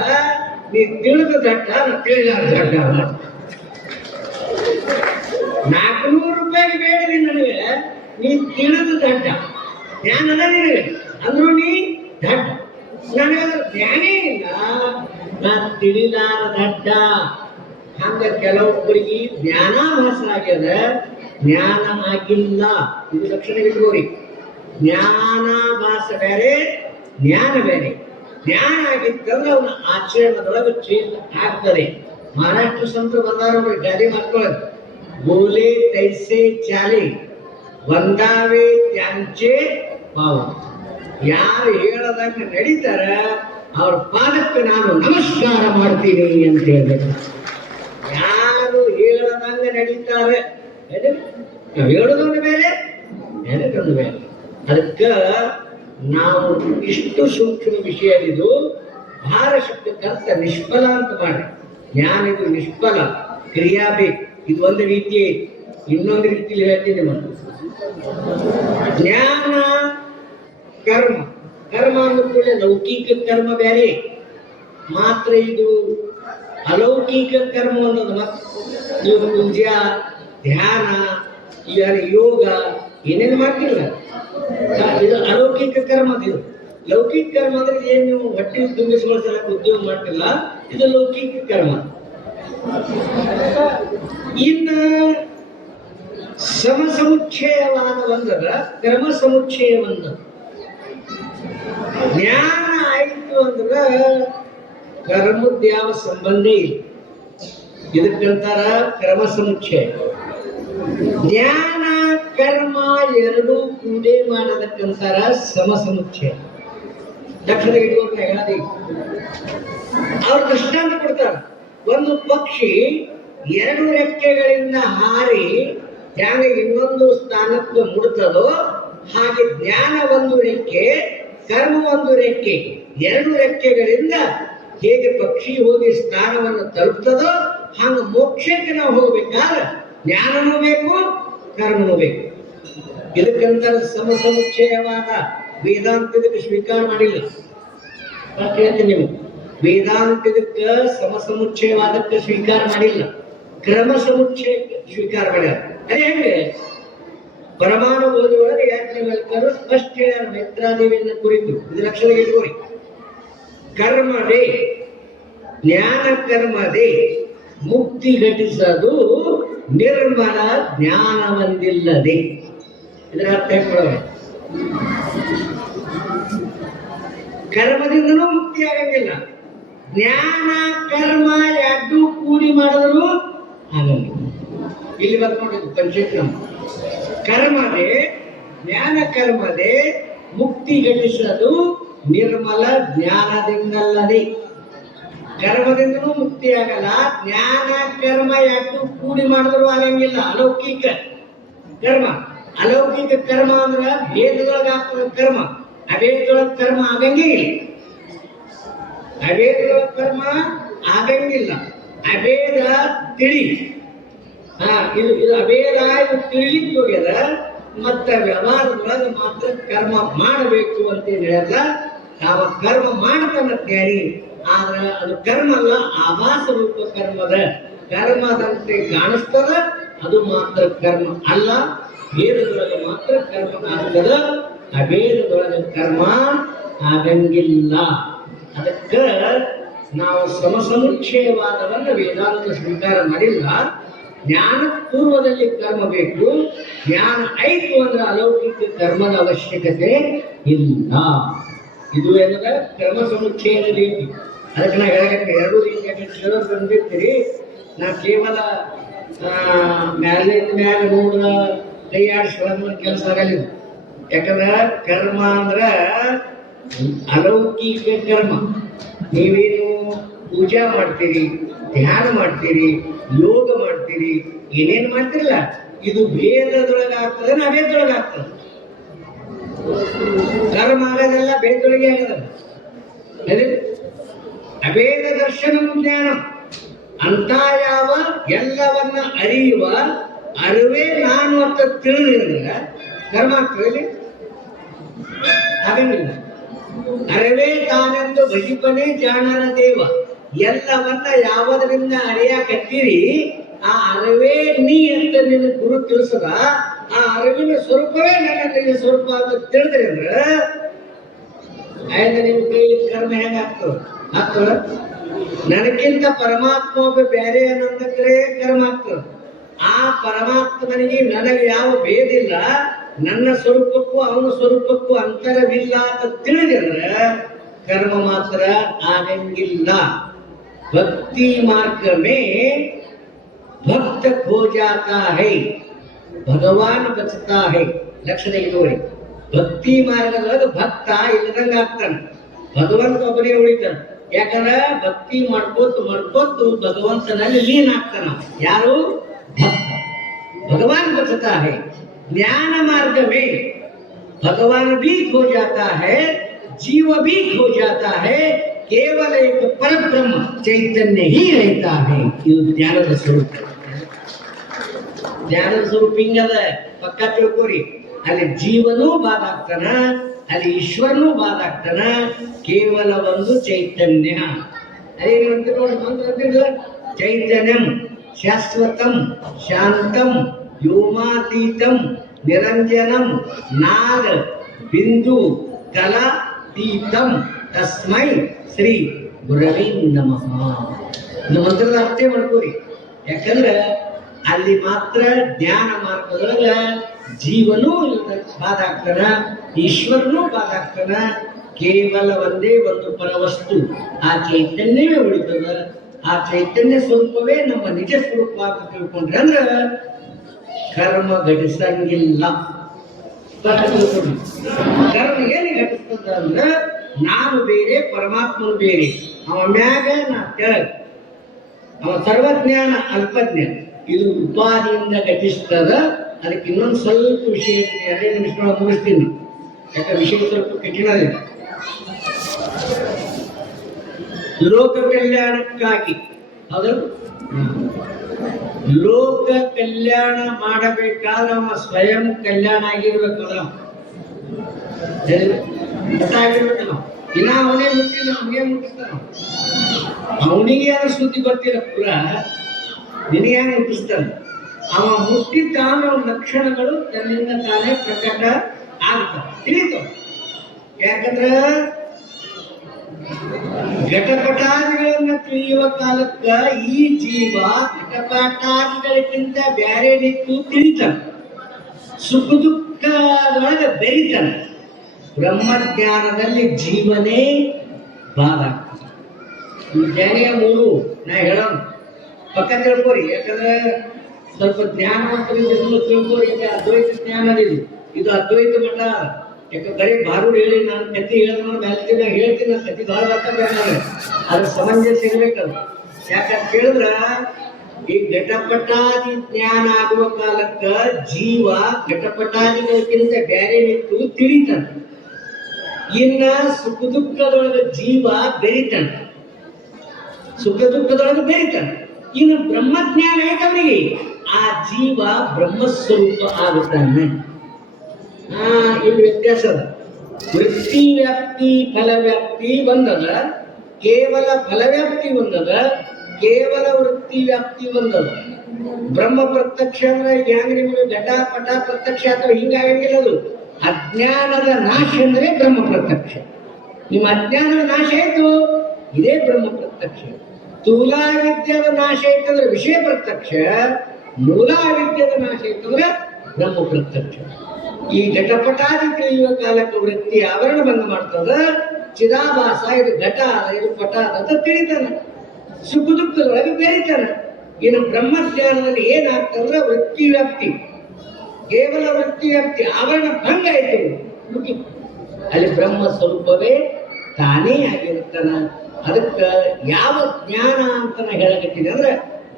ನೀ ತಿಳಿದ ದಡ್ಡ ತಿಳಿದಾರ ದಡ್ಡ. 400 ರೂಪಾಯಿಗೆ ಬೇಡಿದಿ ನನಗೆ, ನೀ ತಿಳಿದ ದಡ್ಡ. ಜ್ಞಾನ ಅದ ನಿನಗೆ ಅಂದ್ರು ನೀ ದಡ್ಡ. ನನಗೆ ಜ್ಞಾನೇ ಇಲ್ಲ, ನಾ ತಿಳಿದಾರ ದಡ್ಡ. ಹಂಗ ಕೆಲವೊಬ್ಬರಿಗೆ ಜ್ಞಾನಾಭಾಸ ಆಗ್ಯದ, ಜ್ಞಾನ ಆಗಿಲ್ಲ. ಇದು ಲಕ್ಷಣ ಇಟ್ಕೋರಿ. ಜ್ಞಾನಾಭಾಸ ಬೇರೆ, ಜ್ಞಾನ ಬೇರೆ. ಜ್ಞಾನ ಆಗಿತ್ತಂದ್ರೆ ಅವನ ಆಚರಣೆದೊಳಗೆ ಚೇಂಜ್ ಆಗ್ತದೆ. ಮಹಾರಾಷ್ಟ್ರ ಸಂತರು ಬಂದಾರ ಗಾದಿ ಮಕ್ಕಳು, ಬೋಲೆ ತೈಸೆ ಚಾಲಿ ಒಂದಾವೆ ತ್ಯಾಂಚೆ ಪಾವ. ಯಾರು ಹೇಳದಂಗ ನಡೀತಾರ ಅವ್ರ ಪಾದಕ್ಕೆ ನಾನು ನಮಸ್ಕಾರ ಮಾಡ್ತೀನಿ ಅಂತ ಹೇಳ್ಬೇಕು. ಯಾರು ಹೇಳದಂಗ ನಡೀತಾರೆ, ಹೇಳೋದೊಂದು ಬೇರೆ, ನಡೆದೊಂದು ಬೇರೆ. ಅದಕ್ಕೆ ನಾವು ಇಷ್ಟು ಸೂಕ್ಷ್ಮ ವಿಷಯ ಇದು. ಭಾರ ಶಬ್ದಕ್ಕರ್ಥ ನಿಷ್ಫಲ ಅಂತ ಮಾಡಿ. ಜ್ಞಾನ ಇದು ನಿಷ್ಫಲ, ಕ್ರಿಯಾ ಬೇಕು. ಇದು ಒಂದು ರೀತಿ. ಇನ್ನೊಂದು ರೀತಿಯಲ್ಲಿ ಹೇಳ್ತೀನಿ ನಿಮ್ಮನ್ನು. ಜ್ಞಾನ ಕರ್ಮ. ಕರ್ಮ ಅಂದ್ಕೊಳ್ಳೆ ಲೌಕಿಕ ಕರ್ಮ ಬೇರೆ, ಮಾತ್ರ ಇದು ಅಲೌಕಿಕ ಕರ್ಮ ಅನ್ನೋದು. ನೀವು ಪೂಜಾ, ಧ್ಯಾನ, ಯೋಗ ಏನೇನು ಮಾಡ್ತಿಲ್ಲ, ಇದು ಅಲೌಕಿಕ ಕರ್ಮ. ಇದು ಲೌಕಿಕ ಕರ್ಮ ಅಂದ್ರೆ ಏನ್ ನೀವು ಹೊಟ್ಟೆ ತುಂಬಿಸಿಕೊಳ್ಳೋ ಸಲಕ್ಕೆ ಉದ್ಯೋಗ ಮಾಡ್ತಿಲ್ಲ, ಇದು ಲೌಕಿಕ ಕರ್ಮ. ಇನ್ನ ಸಮ ಸಮುಚ್ಚಯವಾದ ಒಂದರ ಕರ್ಮ ಸಮುಚ್ಚಯ ಒಂದ. ಜ್ಞಾನ ಆಯ್ತು ಅಂದ್ರ ಕರ್ಮದ ಯಾವ ಸಂಬಂಧ ಇಲ್ಲ, ಇದಕ್ಕಂತಾರ ಕ್ರಮ ಸಮುಚ್ಚಯ. ಜ್ಞಾನ ಕರ್ಮ ಎರಡೂ ಕೂಡೆ ಮಾಡೋದಕ್ಕಂತಾರ ಸಮ ಸಮುಚ್ಚಯ. ಲಕ್ಷಣ ಇಟ್ಕೊಂಡ್ರೆ ಹೇಳಿ ಅವ್ರ ದೃಷ್ಟಾಂತ ಕೊಡ್ತಾರ. ಒಂದು ಪಕ್ಷಿ 2 ರೆಕ್ಕೆಗಳಿಂದ ಹಾರಿ ಜ್ಞಾನ ಇನ್ನೊಂದು ಸ್ಥಾನಕ್ಕೆ ಮುಡ್ತದೋ, ಹಾಗೆ ಜ್ಞಾನ ಒಂದು ರೆಕ್ಕೆ, ಕರ್ಮ ಒಂದು ರೆಕ್ಕೆ. 2 ರೆಕ್ಕೆಗಳಿಂದ ಹೇಗೆ ಪಕ್ಷಿ ಹೋಗಿ ಸ್ಥಾನವನ್ನು ತಲುಪ್ತದೋ ಹಾಗೆ ಮೋಕ್ಷಕ್ಕೆ ನಾವು ಹೋಗ್ಬೇಕಾದ್ರೆ ಜ್ಞಾನನೂ ಬೇಕು, ಕರ್ಮನೂ ಬೇಕು. ಇದಕ್ಕಂತ ಸಮ ಸಮುಚ್ಚಯವಾದ ವೇದಾಂತದಕ್ಕೆ ಸ್ವೀಕಾರ ಮಾಡಿಲ್ಲ. ಹೇಳ್ತೀನಿ, ನೀವು ವೇದಾಂತದಕ್ಕೆ ಸಮ ಸಮುಚ್ಚಯವಾದಕ್ಕೆ ಸ್ವೀಕಾರ ಮಾಡಿಲ್ಲ, ಕ್ರಮ ಸಮುಚ್ಚಯಕ್ಕೆ ಸ್ವೀಕಾರ ಮಾಡ್ಯಾರ. ಅದೇ ಹೆಂಗೆ ಪರಮಾಣು ಓದುವೊಳಗೆ ಯಾಜ್ಞವಲ್ಕ್ಯರು ಸ್ಪಷ್ಟ ಹೇಳ್ಯಾರ ಮೈತ್ರಾದೇವಿಯನ್ನ ಕುರಿತು. ಇದು ಲಕ್ಷಣ ಇಟ್ಕೋರಿ. ಕರ್ಮದೇ, ಜ್ಞಾನ ಕರ್ಮದೇ ಮುಕ್ತಿ ಘಟಿಸದು ನಿರ್ಮಲ ಜ್ಞಾನವೊಂದಿಲ್ಲದೆ. ಇದರ ಅರ್ಥ ಹೇಳ್ಕೊಳ್ಳೋಣ. ಕರ್ಮದಿಂದನೂ ಮುಕ್ತಿ ಆಗಂಗಿಲ್ಲ, ಜ್ಞಾನ ಕರ್ಮ ಎರಡು ಕೂಡಿ ಮಾಡಿದ್ರು ಆಗಂಗಿಲ್ಲ. ಇಲ್ಲಿ ಬರ್ಕೊಂಡಿದ್ದು ಪಂಚಕ್ರಮ. ಕರ್ಮದೇ, ಜ್ಞಾನ ಕರ್ಮದೇ ಮುಕ್ತಿ ಘಟಿಸದು ನಿರ್ಮಲ ಜ್ಞಾನದಿಂದಲ್ಲದೆ. ಕರ್ಮದಿಂದನೂ ಮುಕ್ತಿ ಆಗಲ್ಲ, ಜ್ಞಾನ ಕರ್ಮ ಎರಡು ಕೂಡಿ ಮಾಡಿದ್ರು ಆಗಂಗಿಲ್ಲ. ಅಲೌಕಿಕ ಕರ್ಮ, ಅಲೌಕಿಕ ಕರ್ಮ ಅಂದ್ರ ಭೇದದೊಳಗ ಆಗ್ತದ ಕರ್ಮ, ಅಭೇದದೊಳಗ ಕರ್ಮ ಆಗಂಗೇ ಇಲ್ಲ. ಅಭೇದದೊಳಗ ಕರ್ಮ ಆಗಂಗಿಲ್ಲ. ಅಭೇದ ತಿಳಿ, ಇದು ಅಭೇದ, ಇದು ತಿಳಿಲಿಕ್ಕೆ ಹೋಗ್ಯದ. ಮತ್ತೆ ವ್ಯವಹಾರದೊಳಗ ಮಾತ್ರ ಕರ್ಮ ಮಾಡಬೇಕು ಅಂತ ಹೇಳಲ್ಲ. ನಾವು ಕರ್ಮ ಮಾಡ್ತಾನ ಜ್ಞಾನಿ, ಆದ್ರೆ ಅದು ಕರ್ಮ ಅಲ್ಲ, ಆಭಾಸ ರೂಪ ಕರ್ಮದ. ಕರ್ಮದಂತೆ ಕಾಣಿಸ್ತದ, ಅದು ಮಾತ್ರ ಕರ್ಮ ಅಲ್ಲ. ಭೇದದೊಳಗೆ ಮಾತ್ರ ಕರ್ಮ ಆಗ್ತದ, ಅಭೇದದೊಳಗ ಕರ್ಮ ಆಗಂಗಿಲ್ಲ. ಅದಕ್ಕೆ ನಾವು ಸಮಸಮುಚ್ಚಯವಾದವನ್ನ ವೇದಾಂತ ಸ್ವೀಕಾರ ಮಾಡಿಲ್ಲ. ಜ್ಞಾನ ಪೂರ್ವದಲ್ಲಿ ಕರ್ಮ ಬೇಕು, ಜ್ಞಾನ ಆಯ್ತು ಅಂದ್ರೆ ಅಲೌಕಿಕ ಕರ್ಮದ ಅವಶ್ಯಕತೆ ಇಲ್ಲ. ಇದು ಏನದ ಕ್ರಮ ಸಮುಚ್ಚಯದ ರೀತಿ. ಅದಕ್ಕೆ ನಾ ಹೇಳಕ್ಕೆ 2 ರೀತಿಯಾಗಿ ಹೇಳೋದು ಬಂದಿರ್ತೀರಿ. ನಾ ಕೇವಲ ಮ್ಯಾಲಿನ ಮ್ಯಾಲ ನೋಡ ಕೈಯಾಡಿಸುವ ಕೆಲಸ ಆಗಲ್ಲ. ಯಾಕಂದ್ರೆ ಕರ್ಮ ಅಂದ್ರ ಅಲೌಕಿಕ ಕರ್ಮ. ನೀವೇನು ಪೂಜಾ ಮಾಡ್ತೀರಿ, ಧ್ಯಾನ ಮಾಡ್ತೀರಿ, ಯೋಗ ಮಾಡ್ತೀರಿ, ಏನೇನು ಮಾಡ್ತಿರಲ್ಲ ಇದು ಭೇದದೊಳಗಾಗ್ತದೆ ಅಭೇದದೊಳಗಾಗ್ತದೆ. ಕರ್ಮ ಆಗೋದೆಲ್ಲ ಭೇದದೊಳಗೆ ಆಗದ. ಅಭೇದ ದರ್ಶನ ಜ್ಞಾನ ಅಂತ ಯಾವ ಎಲ್ಲವನ್ನ ಅರಿಯುವ ಅರಿವೇ ನಾನು ಅಂತ ತಿಳಿದ್ರೆ ಕರ್ಮ ಆಗ್ತದೆ ಆಗಂಗಿಲ್ಲ. ಅರಿವೇ ತಾನೆಂದು ಭಜಿಪನೇ ಜಾಣರ ದೇವ. ಎಲ್ಲವನ್ನ ಯಾವುದರಿಂದ ಅರಿಯಾಕತ್ತೀರಿ ಆ ಅರಿವೇ ನೀ ಅಂತ ನಿನ್ನ ಗುರು ತಿಳಿಸದ ಆ ಅರಿವಿನ ಸ್ವರೂಪವೇ ನನ್ನ ನಿನ್ನ ಸ್ವರೂಪ ಅಂತ ತಿಳಿದ್ರಿ ಅಂದ್ರೆ ಆಯ್ತು ನಿಮ್ ಕೈಲಿ ಕರ್ಮ ಹೆಂಗಾಗ್ತದ ನನಗಿಂತ ಪರಮಾತ್ಮ ಒಬ್ಬ ಬೇರೆ ಅನ್ನೋದಕ್ಕೆ ಕರ್ಮ ಆಗ್ತದೆ. ಆ ಪರಮಾತ್ಮನಿಗೆ ನನಗೆ ಯಾವ ಭೇದಿಲ್ಲ, ನನ್ನ ಸ್ವರೂಪಕ್ಕೂ ಅವನ ಸ್ವರೂಪಕ್ಕೂ ಅಂತರವಿಲ್ಲ ಅಂತ ತಿಳಿದ್ರೆ ಕರ್ಮ ಮಾತ್ರ ಆಗಂಗಿಲ್ಲ. ಭಕ್ತಿ ಮಾರ್ಗ ಮೇ ಭಕ್ತ ಖೋ ಜಾತಾ ಹೈ ಭಗವಾನ್ ಬಚತಾ ಹೈ. ಲಕ್ಷಣ ನೋಡಿ, ಭಕ್ತಿ ಮಾರ್ಗದೊಳಗೆ ಭಕ್ತ ಇಲ್ಲದಂಗ ಆಗ್ತಾನೆ, ಭಗವಂತ ಒಬ್ಬನೇ ಉಳಿತಾನೆ. ಯಾಕಂದ್ರೆ ಭಕ್ತಿ ಮಾಡ್ಕೋತು ಭಗವಂತನಲ್ಲಿ ಲೀನ್ ಆಗ್ತಾನ. ಯಾರು? ಭಕ್ತ. ಭಗವಾನ್ ಬಚತಾ ಹೈ. ज्ञान मार्ग में भगवान भी खो जाता है, जीव भी खो जाता है, केवल एक परब्रह्म चैतन्य ही रहता है. ಇದು ಜ್ಞಾನದ ಸ್ವರೂಪ. ಜ್ಞಾನದ ಸ್ವರೂಪ ಹಿಂಗದ ಪಕ್ಕ ತಿಳ್ಕೋರಿ. ಅಲ್ಲಿ ಜೀವನೂ ಬಾದಾಗ್ತಾನ, ಅಲ್ಲಿ ಈಶ್ವರನೂ ಬಾದಾಗ್ತಾನ, ಕೇವಲ ಒಂದು ಚೈತನ್ಯ. ಅದೇನಂತ ನೋಡಿ ಮಂತ್ರ ಚೈತನ್ಯಂ ಶಾಶ್ವತಂ ಶಾಂತಂ ವ್ಯೋಮಾತೀತಂ ನಿರಂಜನಂ ನಾದ ಬಿಂದು ಕಲಾತೀತಂ ತಸ್ಮೈ ಶ್ರೀ ಗುರವೇ ನಮಃ. ಇದು ಮಂತ್ರದ ಅರ್ಥ ಮಾಡ್ಕೋರಿ. ಯಾಕಂದ್ರೆ ಅಲ್ಲಿ ಮಾತ್ರ ಜ್ಞಾನ ಮಾರ್ಗದೊಳಗ ಜೀವನೂ ಬಾದಾಗ್ತಾನ, ಈಶ್ವರನೂ ಬಾದಾಗ್ತಾನ. ಕೇವಲ ಒಂದೇ ಒಂದು ಪರವಸ್ತು ಆ ಚೈತನ್ಯವೇ ಉಳಿತದ. ಆ ಚೈತನ್ಯ ಸ್ವರೂಪವೇ ನಮ್ಮ ನಿಜ ಸ್ವರೂಪ ಅಂತ ತಿಳ್ಕೊಂಡ್ರೆ ಅಂದ್ರೆ ಕರ್ಮ ಘಟಿಸಂಗಿಲ್ಲ. ಕರ್ಮ ಏನು ಘಟಿಸ್ತದ ಅಂದ್ರೆ ನಾನು ಬೇರೆ ಪರಮಾತ್ಮನು ಬೇರೆ. ಅವ ಮ್ಯಾಗ ನಾ ಕೆಳಗ. ಅವ ಸರ್ವಜ್ಞಾನ ಅಲ್ಪಜ್ಞಾನ. ಇದು ಉಪಾದಿಯಿಂದ ಘಟಿಸ್ತದ. ಅದಕ್ಕೆ ಇನ್ನೊಂದು ಸ್ವಲ್ಪ ವಿಷಯ 2 ನಿಮಿಷ ಮುಗಿಸ್ತೀನಿ. ಯಾಕಂದ್ರೆ ವಿಷಯ ಸ್ವಲ್ಪ ಕಠಿಣ ಇದೆ. ಲೋಕ ಕಲ್ಯಾಣಕ್ಕಾಗಿ ಹೌದು, ಲೋಕ ಕಲ್ಯಾಣ ಮಾಡಬೇಕಾದ್ರೆ ಅವ ಸ್ವಯಂ ಕಲ್ಯಾಣ ಆಗಿರ್ಬೇಕಲ್ಲ. ಇನ್ನ ಅವನೇ ಮುಟ್ಟಿಲ್ಲ, ಅವನಿಗೆ ಮುಟ್ಟಿಸ್ತಾನ. ಅವನಿಗೆ ಯಾರು ಸುದ್ದಿ ಬರ್ತಿಲ್ಲ ಪುರ, ನಿನಗೆ ಮುಟ್ಟಿಸ್ತಾನೆ. ಅವ ಮುಟ್ಟಿದ್ದಾನ ಲಕ್ಷಣಗಳು ತನ್ನಿಂದ ತಾನೇ ಪ್ರಕಟ ಆಗ್ತವೆ, ತಿಳಿತಾವ. ಯಾಕಂದ್ರ ಘಟಪಟಾದಿಗಳನ್ನ ತಿಳಿಯುವ ಕಾಲಕ್ಕ ಈ ಜೀವ ಘಟಪಟಾದಿಗಳಿಗಿಂತ ಬ್ಯಾರೆ ನಿಂತು ತಿಳಿತಾನ, ಸುಖ ದುಃಖದೊಳಗೆ ಬೆರಿತಾನ. ಬ್ರಹ್ಮಜ್ಞಾನದಲ್ಲಿ ಜೀವನೇ ಬಾಧ. ಈ ಜ್ಞಾನಿಯ 3 ನಾ ಹೇಳೋಣ ಪಕ್ಕ ತಿಳ್ಕೋರಿ. ಯಾಕಂದ್ರೆ ಸ್ವಲ್ಪ ಜ್ಞಾನವಂತರಿಂದ ತಿಳ್ಕೋರಿ. ಈಗ ಅದ್ವೈತ ಜ್ಞಾನ ಇದು ಅದ್ವೈತ ಮಠ. ಯಾಕೆ ಬರೀ ಬಾರುಡ್ ಹೇಳಿ ನಾನು ಕತ್ತಿ ಹೇಳಿದ್ರೆ ಹೇಳ್ತೀನಿ, ನಾನು ಕತ್ತಿ ಭಾಳ ಬರ್ತಾರೆ. ಅದ್ರ ಸಮಂಜಸ ಇರ್ಬೇಕಲ್ಲ. ಯಾಕಂತ ಕೇಳಿದ್ರ ಈ ಘಟಪಟಾದಿ ಜ್ಞಾನ ಆಗುವ ಕಾಲಕ್ಕ ಜೀವ ಘಟಪಟಾದಿಗಳಿಗಿಂತ ಬ್ಯಾರೆ ನಿಂತು ತಿಳಿತಾನ. ಇನ್ನ ಸುಖ ದುಃಖದೊಳಗೆ ಜೀವ ಬೆರಿತಾನ, ಸುಖ ದುಃಖದೊಳಗೆ ಬೆರಿತಾನ. ಇನ್ನು ಬ್ರಹ್ಮಜ್ಞಾನ ಆಯ್ತವನಿಗೆ ಆ ಜೀವ ಬ್ರಹ್ಮಸ್ವರೂಪ ಆಗುತ್ತಾನೆ. ಇಲ್ಲಿ ವ್ಯತ್ಯಾಸ ಅದ. ವೃತ್ತಿ ವ್ಯಾಪ್ತಿ ಫಲವ್ಯಾಪ್ತಿ ಒಂದದ, ಕೇವಲ ಫಲವ್ಯಾಪ್ತಿ ಒಂದದ, ಕೇವಲ ವೃತ್ತಿ ವ್ಯಾಪ್ತಿ ಒಂದದ. ಬ್ರಹ್ಮ ಪ್ರತ್ಯಕ್ಷ ಅಂದ್ರೆ ಹೆಂಗ ನಿಮ್ಗೆ ಘಟ ಪಟ ಪ್ರತ್ಯಕ್ಷ ಅಥವಾ ಹಿಂಗಾಗಂಗಿಲ್ಲ. ಅದು ಅಜ್ಞಾನದ ನಾಶ ಅಂದ್ರೆ ಬ್ರಹ್ಮ ಪ್ರತ್ಯಕ್ಷ. ನಿಮ್ಮ ಅಜ್ಞಾನದ ನಾಶ ಆಯ್ತು, ಇದೇ ಬ್ರಹ್ಮ ಪ್ರತ್ಯಕ್ಷ. ಸ್ಥೂಲಾವಿದ್ಯದ ನಾಶ ಆಯ್ತಂದ್ರೆ ವಿಷಯ ಪ್ರತ್ಯಕ್ಷ, ಮೂಲಾವಿದ್ಯದ ನಾಶ ಆಯ್ತಂದ್ರೆ ಬ್ರಹ್ಮ ಪ್ರತ್ಯಕ್ಷ. ಈ ಘಟಪಟಾದಿ ತಿಳಿಯುವ ಕಾಲಕ್ಕೆ ವೃತ್ತಿ ಆವರಣ ಭಂಗ ಮಾಡ್ತದ. ಚಿದಾಭಾಸ ಇದು ಘಟ ಅದ, ಇದು ಪಟ ಅಂತ ತಿಳಿತಾನೆ, ಸುಖ ದುಃಖದೊಳಗೆ ಬೆರಿತಾನ. ಇನ್ನು ಬ್ರಹ್ಮಜ್ಞಾನದಲ್ಲಿ ಏನಾಗ್ತಂದ್ರೆ ವೃತ್ತಿ ವ್ಯಾಪ್ತಿ, ಕೇವಲ ವೃತ್ತಿ ವ್ಯಾಪ್ತಿ ಆವರಣ ಭಂಗ ಆಯ್ತು, ಅಲ್ಲಿ ಬ್ರಹ್ಮ ಸ್ವರೂಪವೇ ತಾನೇ ಆಗಿರ್ತಾನ. ಅದಕ್ಕೆ ಯಾವ ಜ್ಞಾನ ಅಂತ ನಾ ಹೇಳಕತ್ತೀನಿ ಅಂದ್ರೆ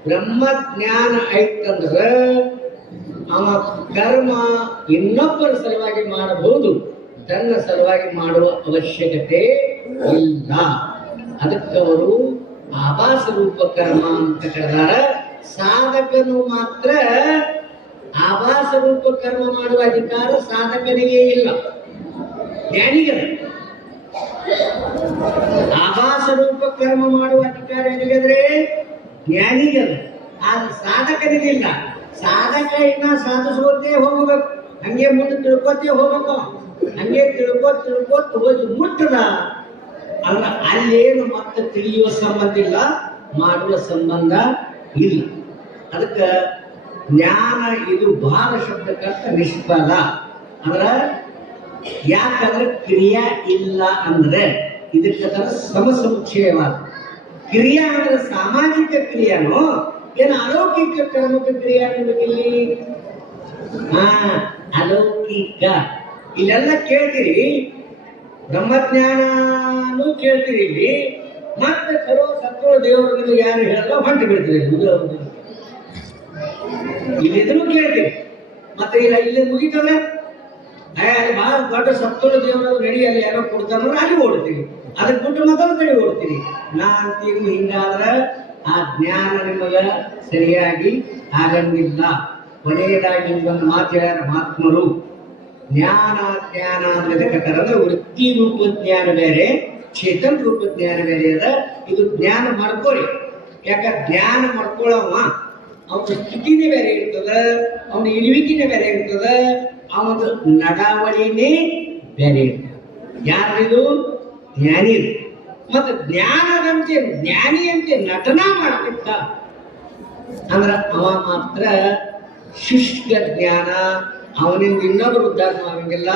ಬ್ರಹ್ಮ ಜ್ಞಾನ ಆಯ್ತಂದ್ರ ಅವ ಕರ್ಮ ಇನ್ನೊಬ್ಬರ ಸಲುವಾಗಿ ಮಾಡಬಹುದು, ತನ್ನ ಸಲುವಾಗಿ ಮಾಡುವ ಅವಶ್ಯಕತೆ ಇಲ್ಲ. ಅದಕ್ಕವರು ಆಭಾಸ ರೂಪ ಕರ್ಮ ಅಂತ ಕರೆದಾರ. ಸಾಧಕನು ಮಾತ್ರ ಆಭಾಸ ರೂಪ ಕರ್ಮ ಮಾಡುವ ಅಧಿಕಾರ ಸಾಧಕನಿಗೆ ಇಲ್ಲ, ಜ್ಞಾನಿಗದ. ಆಭಾಸ ರೂಪ ಕರ್ಮ ಮಾಡುವ ಅಧಿಕಾರ ಏನಿಗಂದ್ರೆ ಜ್ಞಾನಿಗದ, ಆದ್ರೆ ಸಾಧಕನಿಗಿಲ್ಲ. ಸಾಧಕ ಇನ್ನ ಸಾಧಿಸುವಂತೆ ಹೋಗಬೇಕು, ಹಂಗೆ ಮುಂದೆ ತಿಳ್ಕೊತೇ ಹೋಗ್ಬೇಕು. ಹಂಗೆ ತಿಳ್ಕೋತ್ ಹೋಗಿ ಮುಟ್ಟದ ಅಲ್ಲ, ಅಲ್ಲೇನು ಮತ್ತೆ ತಿಳಿಯುವ ಸಂಬಂಧ ಇಲ್ಲ, ಮಾಡುವ ಸಂಬಂಧ ಇಲ್ಲ. ಅದಕ್ಕೆ ಜ್ಞಾನ ಇದು ಭಾವ ಶಬ್ದಕ್ಕಂತ ನಿಷ್ಫಲ ಅಂದ್ರ, ಯಾಕಂದ್ರೆ ಕ್ರಿಯಾ ಇಲ್ಲ ಅಂದ್ರೆ ಇದಕ್ಕೆ ಸಮಸಮುಚ್ಚಯವಾದ. ಕ್ರಿಯಾ ಅಂದ್ರೆ ಸಾಮಾಜಿಕ ಕ್ರಿಯಾನೋ ಏನು ಅಲೌಕಿಕ ಕರ್ಮಕ ಕ್ರಿಯೆ ಇಲ್ಲಿ? ಅಲೌಕಿಕ. ಇಲ್ಲೆಲ್ಲ ಕೇಳ್ತೀರಿ, ಬ್ರಹ್ಮಜ್ಞಾನೂ ಕೇಳ್ತೀರಿ ಇಲ್ಲಿ, ಮತ್ತೆ ಕರೋ ಸತ್ವ ದೇವರುಗಳು ಯಾರು ಹೇಳಲ್ಲ ಹೊಂಟು ಬಿಡ್ತೀರಿ. ಇಲ್ಲಿದ್ರು ಕೇಳ್ತೀರಿ, ಮತ್ತೆ ಇಲ್ಲಿ ಮುಗಿತಲ್ಲ ಅಲ್ಲಿ ಬಹಳ ದೊಡ್ಡ ಸತ್ವ ದೇವರ ನಡೆಯಲ್ಲಿ ಯಾರೋ ಕೊಡ್ತಾರ ಅಲ್ಲಿ ಓಡ್ತೀರಿ, ಅದಕ್ಕೆ ಬಿಟ್ಟು ಮೊದಲು ಕಡೆ ಓಡ್ತೀರಿ. ನಾ ಅಂತೀವಿ ಹಿಂಗಾದ್ರ ಆ ಜ್ಞಾನ ನಿಮಗ ಸರಿಯಾಗಿ ಆಗಂಗಿಲ್ಲ. ಕೊನೆಯದಾಗಿ ನಿಮ್ಗೊಂದು ಮಾತು ಹೇಳ್ಯಾರ ಮಹಾತ್ಮರು, ಜ್ಞಾನ ಅಂದ್ರೆ ವೃತ್ತಿ ರೂಪ ಜ್ಞಾನ ಬೇರೆ, ಚೇತನ್ ರೂಪ ಜ್ಞಾನ ಬೇರೆ ಅದ. ಇದು ಜ್ಞಾನ ಮಾಡ್ಕೊಳ್ಳಿ, ಯಾಕ ಜ್ಞಾನ ಮಾಡ್ಕೊಳ್ಳವ ಅವನ ಸ್ಥಿತಿನೇ ಬೇರೆ ಇರ್ತದ, ಅವನ ಇರುವಿಕೆನೇ ಬೇರೆ ಇರ್ತದ, ಅವನ ನಡಾವಳಿನೇ ಬೇರೆ ಇರ್ತದೆ. ಯಾರಿದು? ಜ್ಞಾನಿ. ಮತ್ತೆ ಜ್ಞಾನದಂತೆ ಜ್ಞಾನಿಯಂತೆ ನಟನಾ ಮಾಡ್ತಿದ್ದ ಅಂದ್ರ ಅವ ಮಾತ್ರ ಶುಷ್ಕ ಜ್ಞಾನ, ಅವನಿಂದ ಇನ್ನೊಬ್ಬರು ಉದ್ಧಾರ ಆಗಂಗಿಲ್ಲ,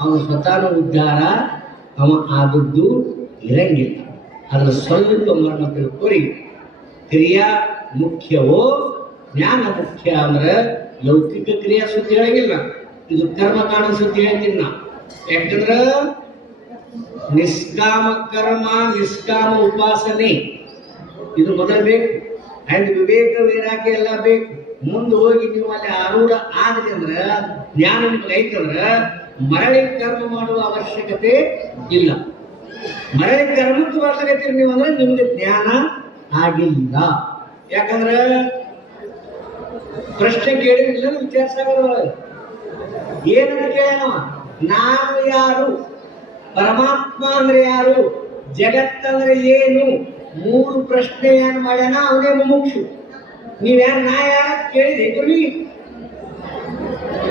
ಅವನ ಸ್ವತಃ ಉದ್ಧಾರ ಅವ ಆದದ್ದು ಇರಂಗಿಲ್ಲ. ಅದ್ರ ಸ್ವಲ್ಪ ಮರ್ಮ ತಿಳ್ಕೊರಿ. ಕ್ರಿಯಾ ಮುಖ್ಯವೋ ಜ್ಞಾನ ಮುಖ್ಯ ಅಂದ್ರೆ ಲೌಕಿಕ ಕ್ರಿಯಾ ಸುದ್ದಿ ಹೇಳಂಗಿಲ್ಲ, ಇದು ಕರ್ಮ ಕಾಣೋ ಸುದ್ದಿ ಹೇಳ್ತೀನಿ ನಾ. ಯಾಕಂದ್ರ ನಿಷ್ಕಾಮ ಕರ್ಮ, ನಿಷ್ಕಾಮ ಉಪಾಸನೆ ಇದು ಮೊದಲು ಬೇಕು. ಅಂಡ್ ವಿವೇಕ ವೈರಾಗ್ಯ ಎಲ್ಲ ಬೇಕು. ಮುಂದೆ ಹೋಗಿ ನೀವು ಅಲ್ಲಿ ಆರೂಢ ಆದ್ರಿ ಅಂದ್ರ, ಜ್ಞಾನ ನಿಮ್ಗೆ ಐತಂದ್ರ ಮರಳಿ ಕರ್ಮ ಮಾಡುವ ಅವಶ್ಯಕತೆ ಇಲ್ಲ. ಮರಳಿ ಕರ್ಮಕ್ಕೆ ಬರ್ಲಾಗತ್ತೀರಿ ನೀವು ಅಂದ್ರೆ ನಿಮ್ಗೆ ಜ್ಞಾನ ಆಗಿಲ್ಲ. ಯಾಕಂದ್ರ ಪ್ರಶ್ನೆ ಕೇಳಿಲ್ಲ, ವಿಚಾರಿಸಾಗಲ್ಲ. ಏನಂತ ಕೇಳ್ಯಾನವ? ನಾನು ಯಾರು, ಪರಮಾತ್ಮ ಅಂದ್ರೆ ಯಾರು, ಜಗತ್ತಂದ್ರೆ ಏನು, ಮೂರು ಪ್ರಶ್ನೆ ಏನ್ ಮಾಡ್ಯಾನ ಅವನೇ ಮುಮುಕ್ಷು. ನೀವ್ಯಾರು ನಾ ಯಾರ ಕೇಳಿದ್ರಿ? ಗುರುವಿ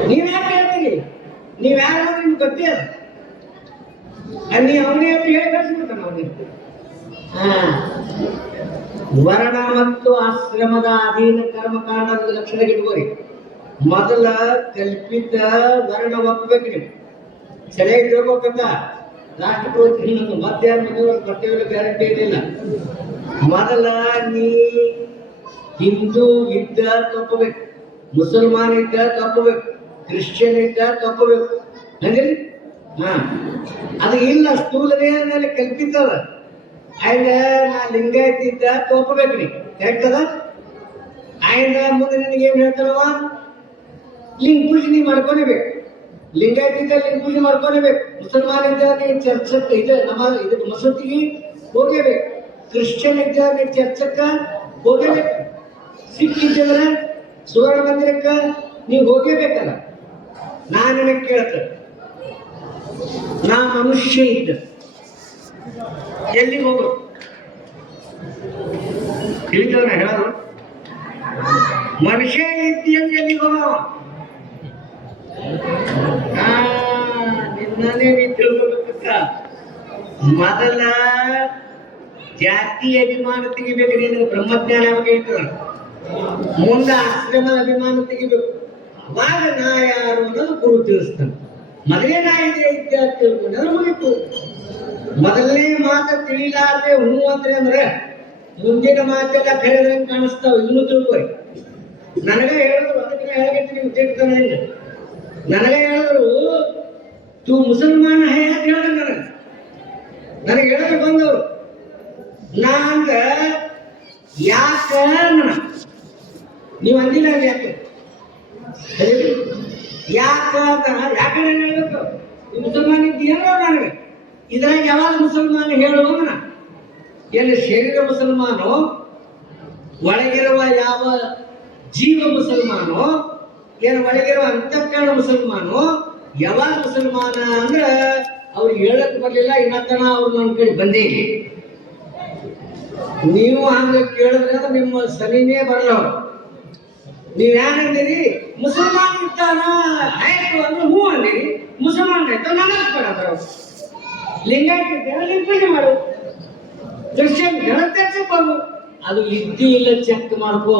ನೀವ್ಯಾರು ಕೇಳ್ತೀರಿ? ನೀವ್ಯಾರು ನಿಮ್ಗೆ ಗೊತ್ತೇ ಅದ. ಅಲ್ಲಿ ಅವನೇ ಅಂತ ಹೇಳಿ ಕಳಿಸ್ಬಿಡ್ತಾನ ಅವನಿಗೆ. ವರ್ಣ ಮತ್ತು ಆಶ್ರಮದ ಅಧೀನ ಕರ್ಮಕಾಂಡದ ಲಕ್ಷಣ ಇಟ್ಕೋರಿ. ಮೊದಲ ಕಲ್ಪಿತ ವರ್ಣ ಒಪ್ಪಬೇಕು ನೀವು, ಸರಿಯಾಗಿ ತಿಳ್ಕೊಬೇಕಂತ. ರಾಷ್ಟ್ರಪತಿ ಮಧ್ಯಾಹ್ನ ಬರ್ತೇವೆ ಗ್ಯಾರಂಟಿ ಏನಿಲ್ಲ. ಮೊದಲ ನೀ ಹಿಂದೂ ಇದ್ದ ತಪ್ಪಬೇಕು, ಮುಸಲ್ಮಾನ್ ಇದ್ದ ತಪ್ಪಬೇಕು, ಕ್ರಿಶ್ಚಿಯನ್ ಇದ್ದ ತಪ್ಪಬೇಕು. ಹಂಗಿಲ್ಲ ಅದು ಇಲ್ಲ, ಸ್ಥೂಲನೇ ಮೇಲೆ ಕಲ್ಪಿತದ. ಆಯ್ದ ನಾ ಲಿಂಗಾಯತ್ ಇದ್ದ ತಪ್ಪಬೇಕು ನೀ, ಕರೆಕ್ಟ್ ಅದ. ಆಯ್ದ ಮುಂದೆ ನಿನಗೆ ಏನ್ ಹೇಳ್ತಾರವ? ಲಿಂಗ ಪೂಜೆ ನೀ ಮಾಡ್ಕೊಲೇಬೇಕು. ಲಿಂಗಾಯತ್ ಇದ್ದ ಲಿಂಗ ಪೂಜೆ ಮಾಡ್ಕೊಲೇಬೇಕು. ಮುಸಲ್ಮಾನ್ ಇದ್ದ ನೀ ಚರ್ಚಕ್ಕ ಇದು ಇದು ಮಸೂತಿಗೆ ಹೋಗಲೇಬೇಕು. ಕ್ರಿಶ್ಚಿಯನ್ ಇದ್ದ ನೀ ಚರ್ಚಕ್ಕ ಹೋಗಲೇಬೇಕು. ಸಿಖ್ ಇದ್ದದ್ರ ಸುವರ್ಣ ಮಂದಿರಕ್ಕ ನೀವು ಹೋಗೇಬೇಕಲ್ಲ. ನಾನು ನಿನಗೆ ಕೇಳ್ತೇನೆ, ನಾ ಮನುಷ್ಯ ಇದ್ದ ಎಲ್ಲಿಗೆ ಹೋಗು? ತಿಳಿದವನ ಹೇಳೋದು, ಮನುಷ್ಯ ಇದ್ದ ಎಲ್ಲಿಗೆ ಹೋಗೋ? ನಿನ್ನೇ ನೀ ತಿಳ್ಕೊಬೇಕ. ಮೊದಲ ಜಾತಿ ಅಭಿಮಾನ ತೆಗಿಬೇಕು, ನಿನಗೆ ಬ್ರಹ್ಮಜ್ಞಾನ ಆಗಬೇಕು. ಮುಂದೆ ಆಶ್ರಮದ ಅಭಿಮಾನ ತೆಗಿಬೇಕು. ಅವಾಗ ನಾ ಯಾರು ಅನ್ನೋದು ಗುರು ತಿಳಿಸ್ತಾನೆ. ಮೊದಲೇ ನಾ ಇದೆ ಇದ್ದ ತಿಳ್ಕೊಂಡ್ರೆ ಮುಗಿತು. ಮೊದಲನೇ ಮಾತ ತಿಳಿಲಾರ್ದೆ ಹೂ ಅಂದ್ರೆ ಮುಂದಿನ ಮಾತೆಲ್ಲ ಕರೆದಂಗೆ ಕಾಣಿಸ್ತಾವ. ಇನ್ನೂ ತಿಳ್ಕೊರಿ. ನನಗೆ ಹೇಳಿದ್ರು, ಅದಕ್ಕೆ ಹೇಳಕ್ಕೆ ನೀವು ತಿಳ್ತಾನೆ. ನನಗೆ ಹೇಳಿದ್ರು ತು ಮುಸಲ್ಮಾನ ಹೇ ಅಂತ ಹೇಳಿದ್ರು. ನನಗೆ ಹೇಳಕ್ಕೆ ಬಂದವರು ನಾಂಗ ಯಾಕ ನೀವು ಅಂದಿಲ್ಲ. ಯಾಕೆ ಯಾಕಂದ್ರೆ ಹೇಳ್ಬೇಕು ಈ ಮುಸಲ್ಮಾನ ಏನೋ ನನಗೆ ಇದ್ರಾಗ ಯಾವಾಗ ಮುಸಲ್ಮಾನ ಹೇಳುವಂದ್ರ ಎಲ್ಲಿ ಶರೀರ ಮುಸಲ್ಮಾನೋ ಒಳಗಿರುವ ಯಾವ ಜೀವ ಮುಸಲ್ಮಾನೋ ಏನು ಒಳಗಿರುವ ಅಂತಃಕರಣ ಮುಸಲ್ಮಾನೋ ಯಾವಾಗ ಮುಸಲ್ಮಾನ ಅಂದ್ರ ಅವ್ರಿಗೆ ಹೇಳಕ್ ಬರ್ಲಿಲ್ಲ ಇನ್ನತನ ಅವ್ರು ನನ್ನ ಕಡೆ ಬಂದೇ ನೀವು ಹಂಗ ಕೇಳಿದ್ರೆ ನಿಮ್ಮ ಸನಿನೇ ಬರಲ್ಲ ಅವ್ರು ನೀವೇನಂದಿರಿ ಮುಸಲ್ಮಾನ್ ಇರ್ತಾನ ಆಯ್ತು ಅಂದ್ರೆ ಹೂ ಅಂದಿರಿ ಮುಸಲ್ಮಾನ್ ಆಯ್ತು ನನಗೆ ಬರೋದ್ರ ಲಿಂಗಾಯತ ಲಿಂಗ ಮಾಡು ಕ್ರಿಶ್ಚಿಯನ್ ಗಣತಂತ್ರ ಅದು ಇದ್ದಿ ಇಲ್ಲ ಚೆಕ್ ಮಾಡ್ಕೋ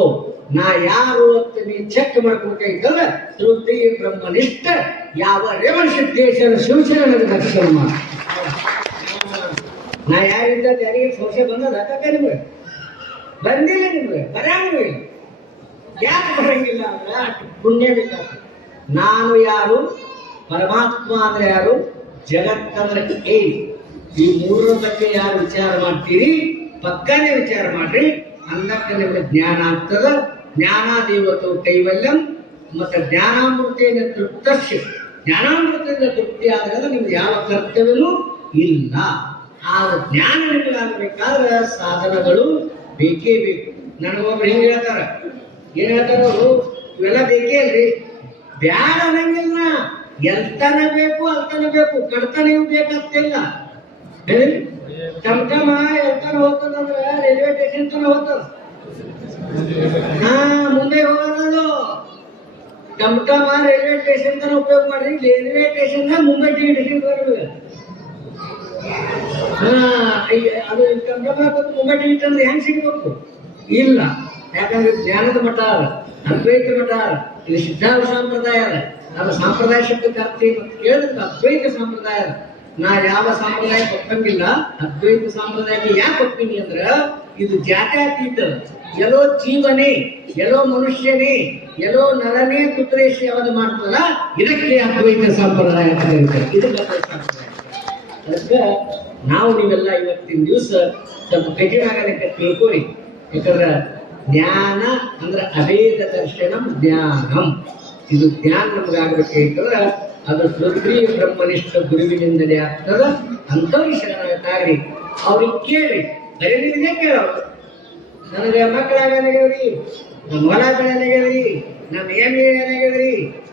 ನಾ ಯಾರು ಅಂತ ನೀ ಚೆಕ್ ಮಾಡ್ಕೋಬೇಕಲ್ಲ ಶ್ರುತಿ ಬ್ರಹ್ಮನಿಷ್ಠ ಯಾವ ರೇವಣ ಸಿದ್ದೇಶ್ವರ ಶಿವಶರಣ ದರ್ಶನ ಮಾಡ ನಾ ಯಾರಿಂದ ಯಾರಿಗೆ ಸಂಶಯ ಬಂದದ ನಿಮ್ಗೆ ಬಂದಿಲ್ಲ ನಿಮ್ಗೆ ಬರಂಗೂ ಇಲ್ಲ ಯಾಕೆ ಬರಂಗಿಲ್ಲ ಅಂದ್ರೆ ಪುಣ್ಯ ಬೇಕಾಗ್ತದೆ ನಾನು ಯಾರು ಪರಮಾತ್ಮ ಅಂದ್ರೆ ಯಾರು ಜಗತ್ತಂದ್ರೆ ಏನು ಈ ಮೂರರ ಬಗ್ಗೆ ಯಾರು ವಿಚಾರ ಮಾಡ್ತೀರಿ ಪಕ್ಕನೇ ವಿಚಾರ ಮಾಡ್ರಿ ಅಂದಕ್ಕೆ ನಿಮ್ಗೆ ಜ್ಞಾನ ಆಗ್ತದ ಜ್ಞಾನಾದೇವತು ಕೈವಲ್ಯಂ ಮತ್ತೆ ಜ್ಞಾನಾಮೃತಿಯಿಂದ ತೃಪ್ತಶ್ಯ ಜ್ಞಾನಾಮೃತಿಯಿಂದ ತೃಪ್ತಿ ಆದಾಗ ನಿಮ್ಗೆ ಯಾವ ಕರ್ತವ್ಯನೂ ಇಲ್ಲ ಆದ ಜ್ಞಾನ ನಿಮಗಾಗಬೇಕಾದ್ರೆ ಸಾಧನಗಳು ಬೇಕೇ ಬೇಕು ನನಗೊಬ್ರು ಹೆಂಗ್ ಹೇಳ್ತಾರ ಏನ್ ಹೇಳ್ತಾರ ಅವರು ಇವೆಲ್ಲ ಬೇಕೇ ಅಲ್ರಿ ಬ್ಯಾಡ ಅನ್ನಂಗಿಲ್ಲ ಎಲ್ತನ ಬೇಕು ಅಲ್ತನ ಬೇಕು ಕಡ್ತನ ಇವ್ ಬೇಕಂತಿಲ್ಲ ಟಮ್ ಎಲ್ತನ ಹೋಗ್ತದಂದ್ರ ರೈಲ್ವೆ ಸ್ಟೇಷನ್ ತನ ಹೋಗ್ತದ ಮುಂದೆ ಹೋಗೋದು ಟಮ್ ರೈಲ್ವೆ ಸ್ಟೇಷನ್ ತನ ಉಪಯೋಗ ಮಾಡ್ರಿ ರೈಲ್ವೆ ಸ್ಟೇಷನ್ ಮುಂಬೈ ಟಿಕೆಟ್ ಬರ್ಬೇಕು ಅದು ಟಮ್ ಮುಂಬೈ ಟಿಕೆಟ್ ಅಂದ್ರೆ ಹೆಂಗ್ ಸಿಗ್ಬೇಕು ಇಲ್ಲ ಯಾಕಂದ್ರೆ ಜ್ಞಾನದ ಮಠ ಅದ ಅದ್ವೈತ ಮಠ ಅದ ಇದು ಸಿದ್ಧಾಂತ ಸಂಪ್ರದಾಯ ಅದ ಅದು ಸಂಪ್ರದಾಯ ಶಬ್ದಕ್ಕೆ ಅರ್ಥ ಅಂತ ಕೇಳಿದ್ರೆ ಅದ್ವೈತ ಸಂಪ್ರದಾಯ ಅದ ನಾ ಯಾವ ಸಂಪ್ರದಾಯ ಒಪ್ಪಂಗಿಲ್ಲ ಅದ್ವೈತ ಸಂಪ್ರದಾಯಕ್ಕೆ ಯಾಕೆ ಒಪ್ಪಿನಿ ಅಂದ್ರ ಇದು ಜಾತ್ಯಾತೀತ ಎಲ್ಲೋ ಜೀವನೇ ಎಲ್ಲೋ ಮನುಷ್ಯನೇ ಎಲ್ಲೋ ನರನೇ ಕುದುರೆ ಸೇವನೆ ಮಾಡ್ತಲ್ಲ ಇದಕ್ಕೆ ಅದ್ವೈತ ಸಂಪ್ರದಾಯ ಅಂತ ಹೇಳ್ತಾರೆ ಇದು ಸಂಪ್ರದಾಯ ಅದಕ್ಕೆ ನಾವು ನೀವೆಲ್ಲ ಇವತ್ತಿನ ದಿವಸ ಸ್ವಲ್ಪ ಕಠಿಣ ಆಗಲಿಕ್ಕೆ ತಿಳ್ಕೊಳ್ಳಿ ಯಾಕಂದ್ರೆ ಜ್ಞಾನ ಅಂದ್ರೆ ಅಭೇದ ದರ್ಶನಂ ಜ್ಞಾನಂ ಇದು ಜ್ಞಾನ ನಮಗಾಗಬೇಕಾದ್ರೆ ಅದು ಶ್ರುತಿ ಬ್ರಹ್ಮನಿಷ್ಠ ಗುರುವಿನಿಂದಲೇ ಆಗ್ತದ ಅಂಥವ್ರಿಗೆ ಶರಣಾಗತಾಗ್ರಿ ಅವ್ರಿಗೆ ಕೇಳಿ ಬರೀ ನಿಮಗೆ ಕೇಳೋರು ನನಗೆ ಮಕ್ಕಳಾಗನಾಗ್ಯವ್ರಿ ನಮ್ಮ ಹೊಲ ಬೆಳೆನಾಗ್ಯವ್ರಿ ನಮ್ಮ ಏನಾಗ್ಯದ್ರಿ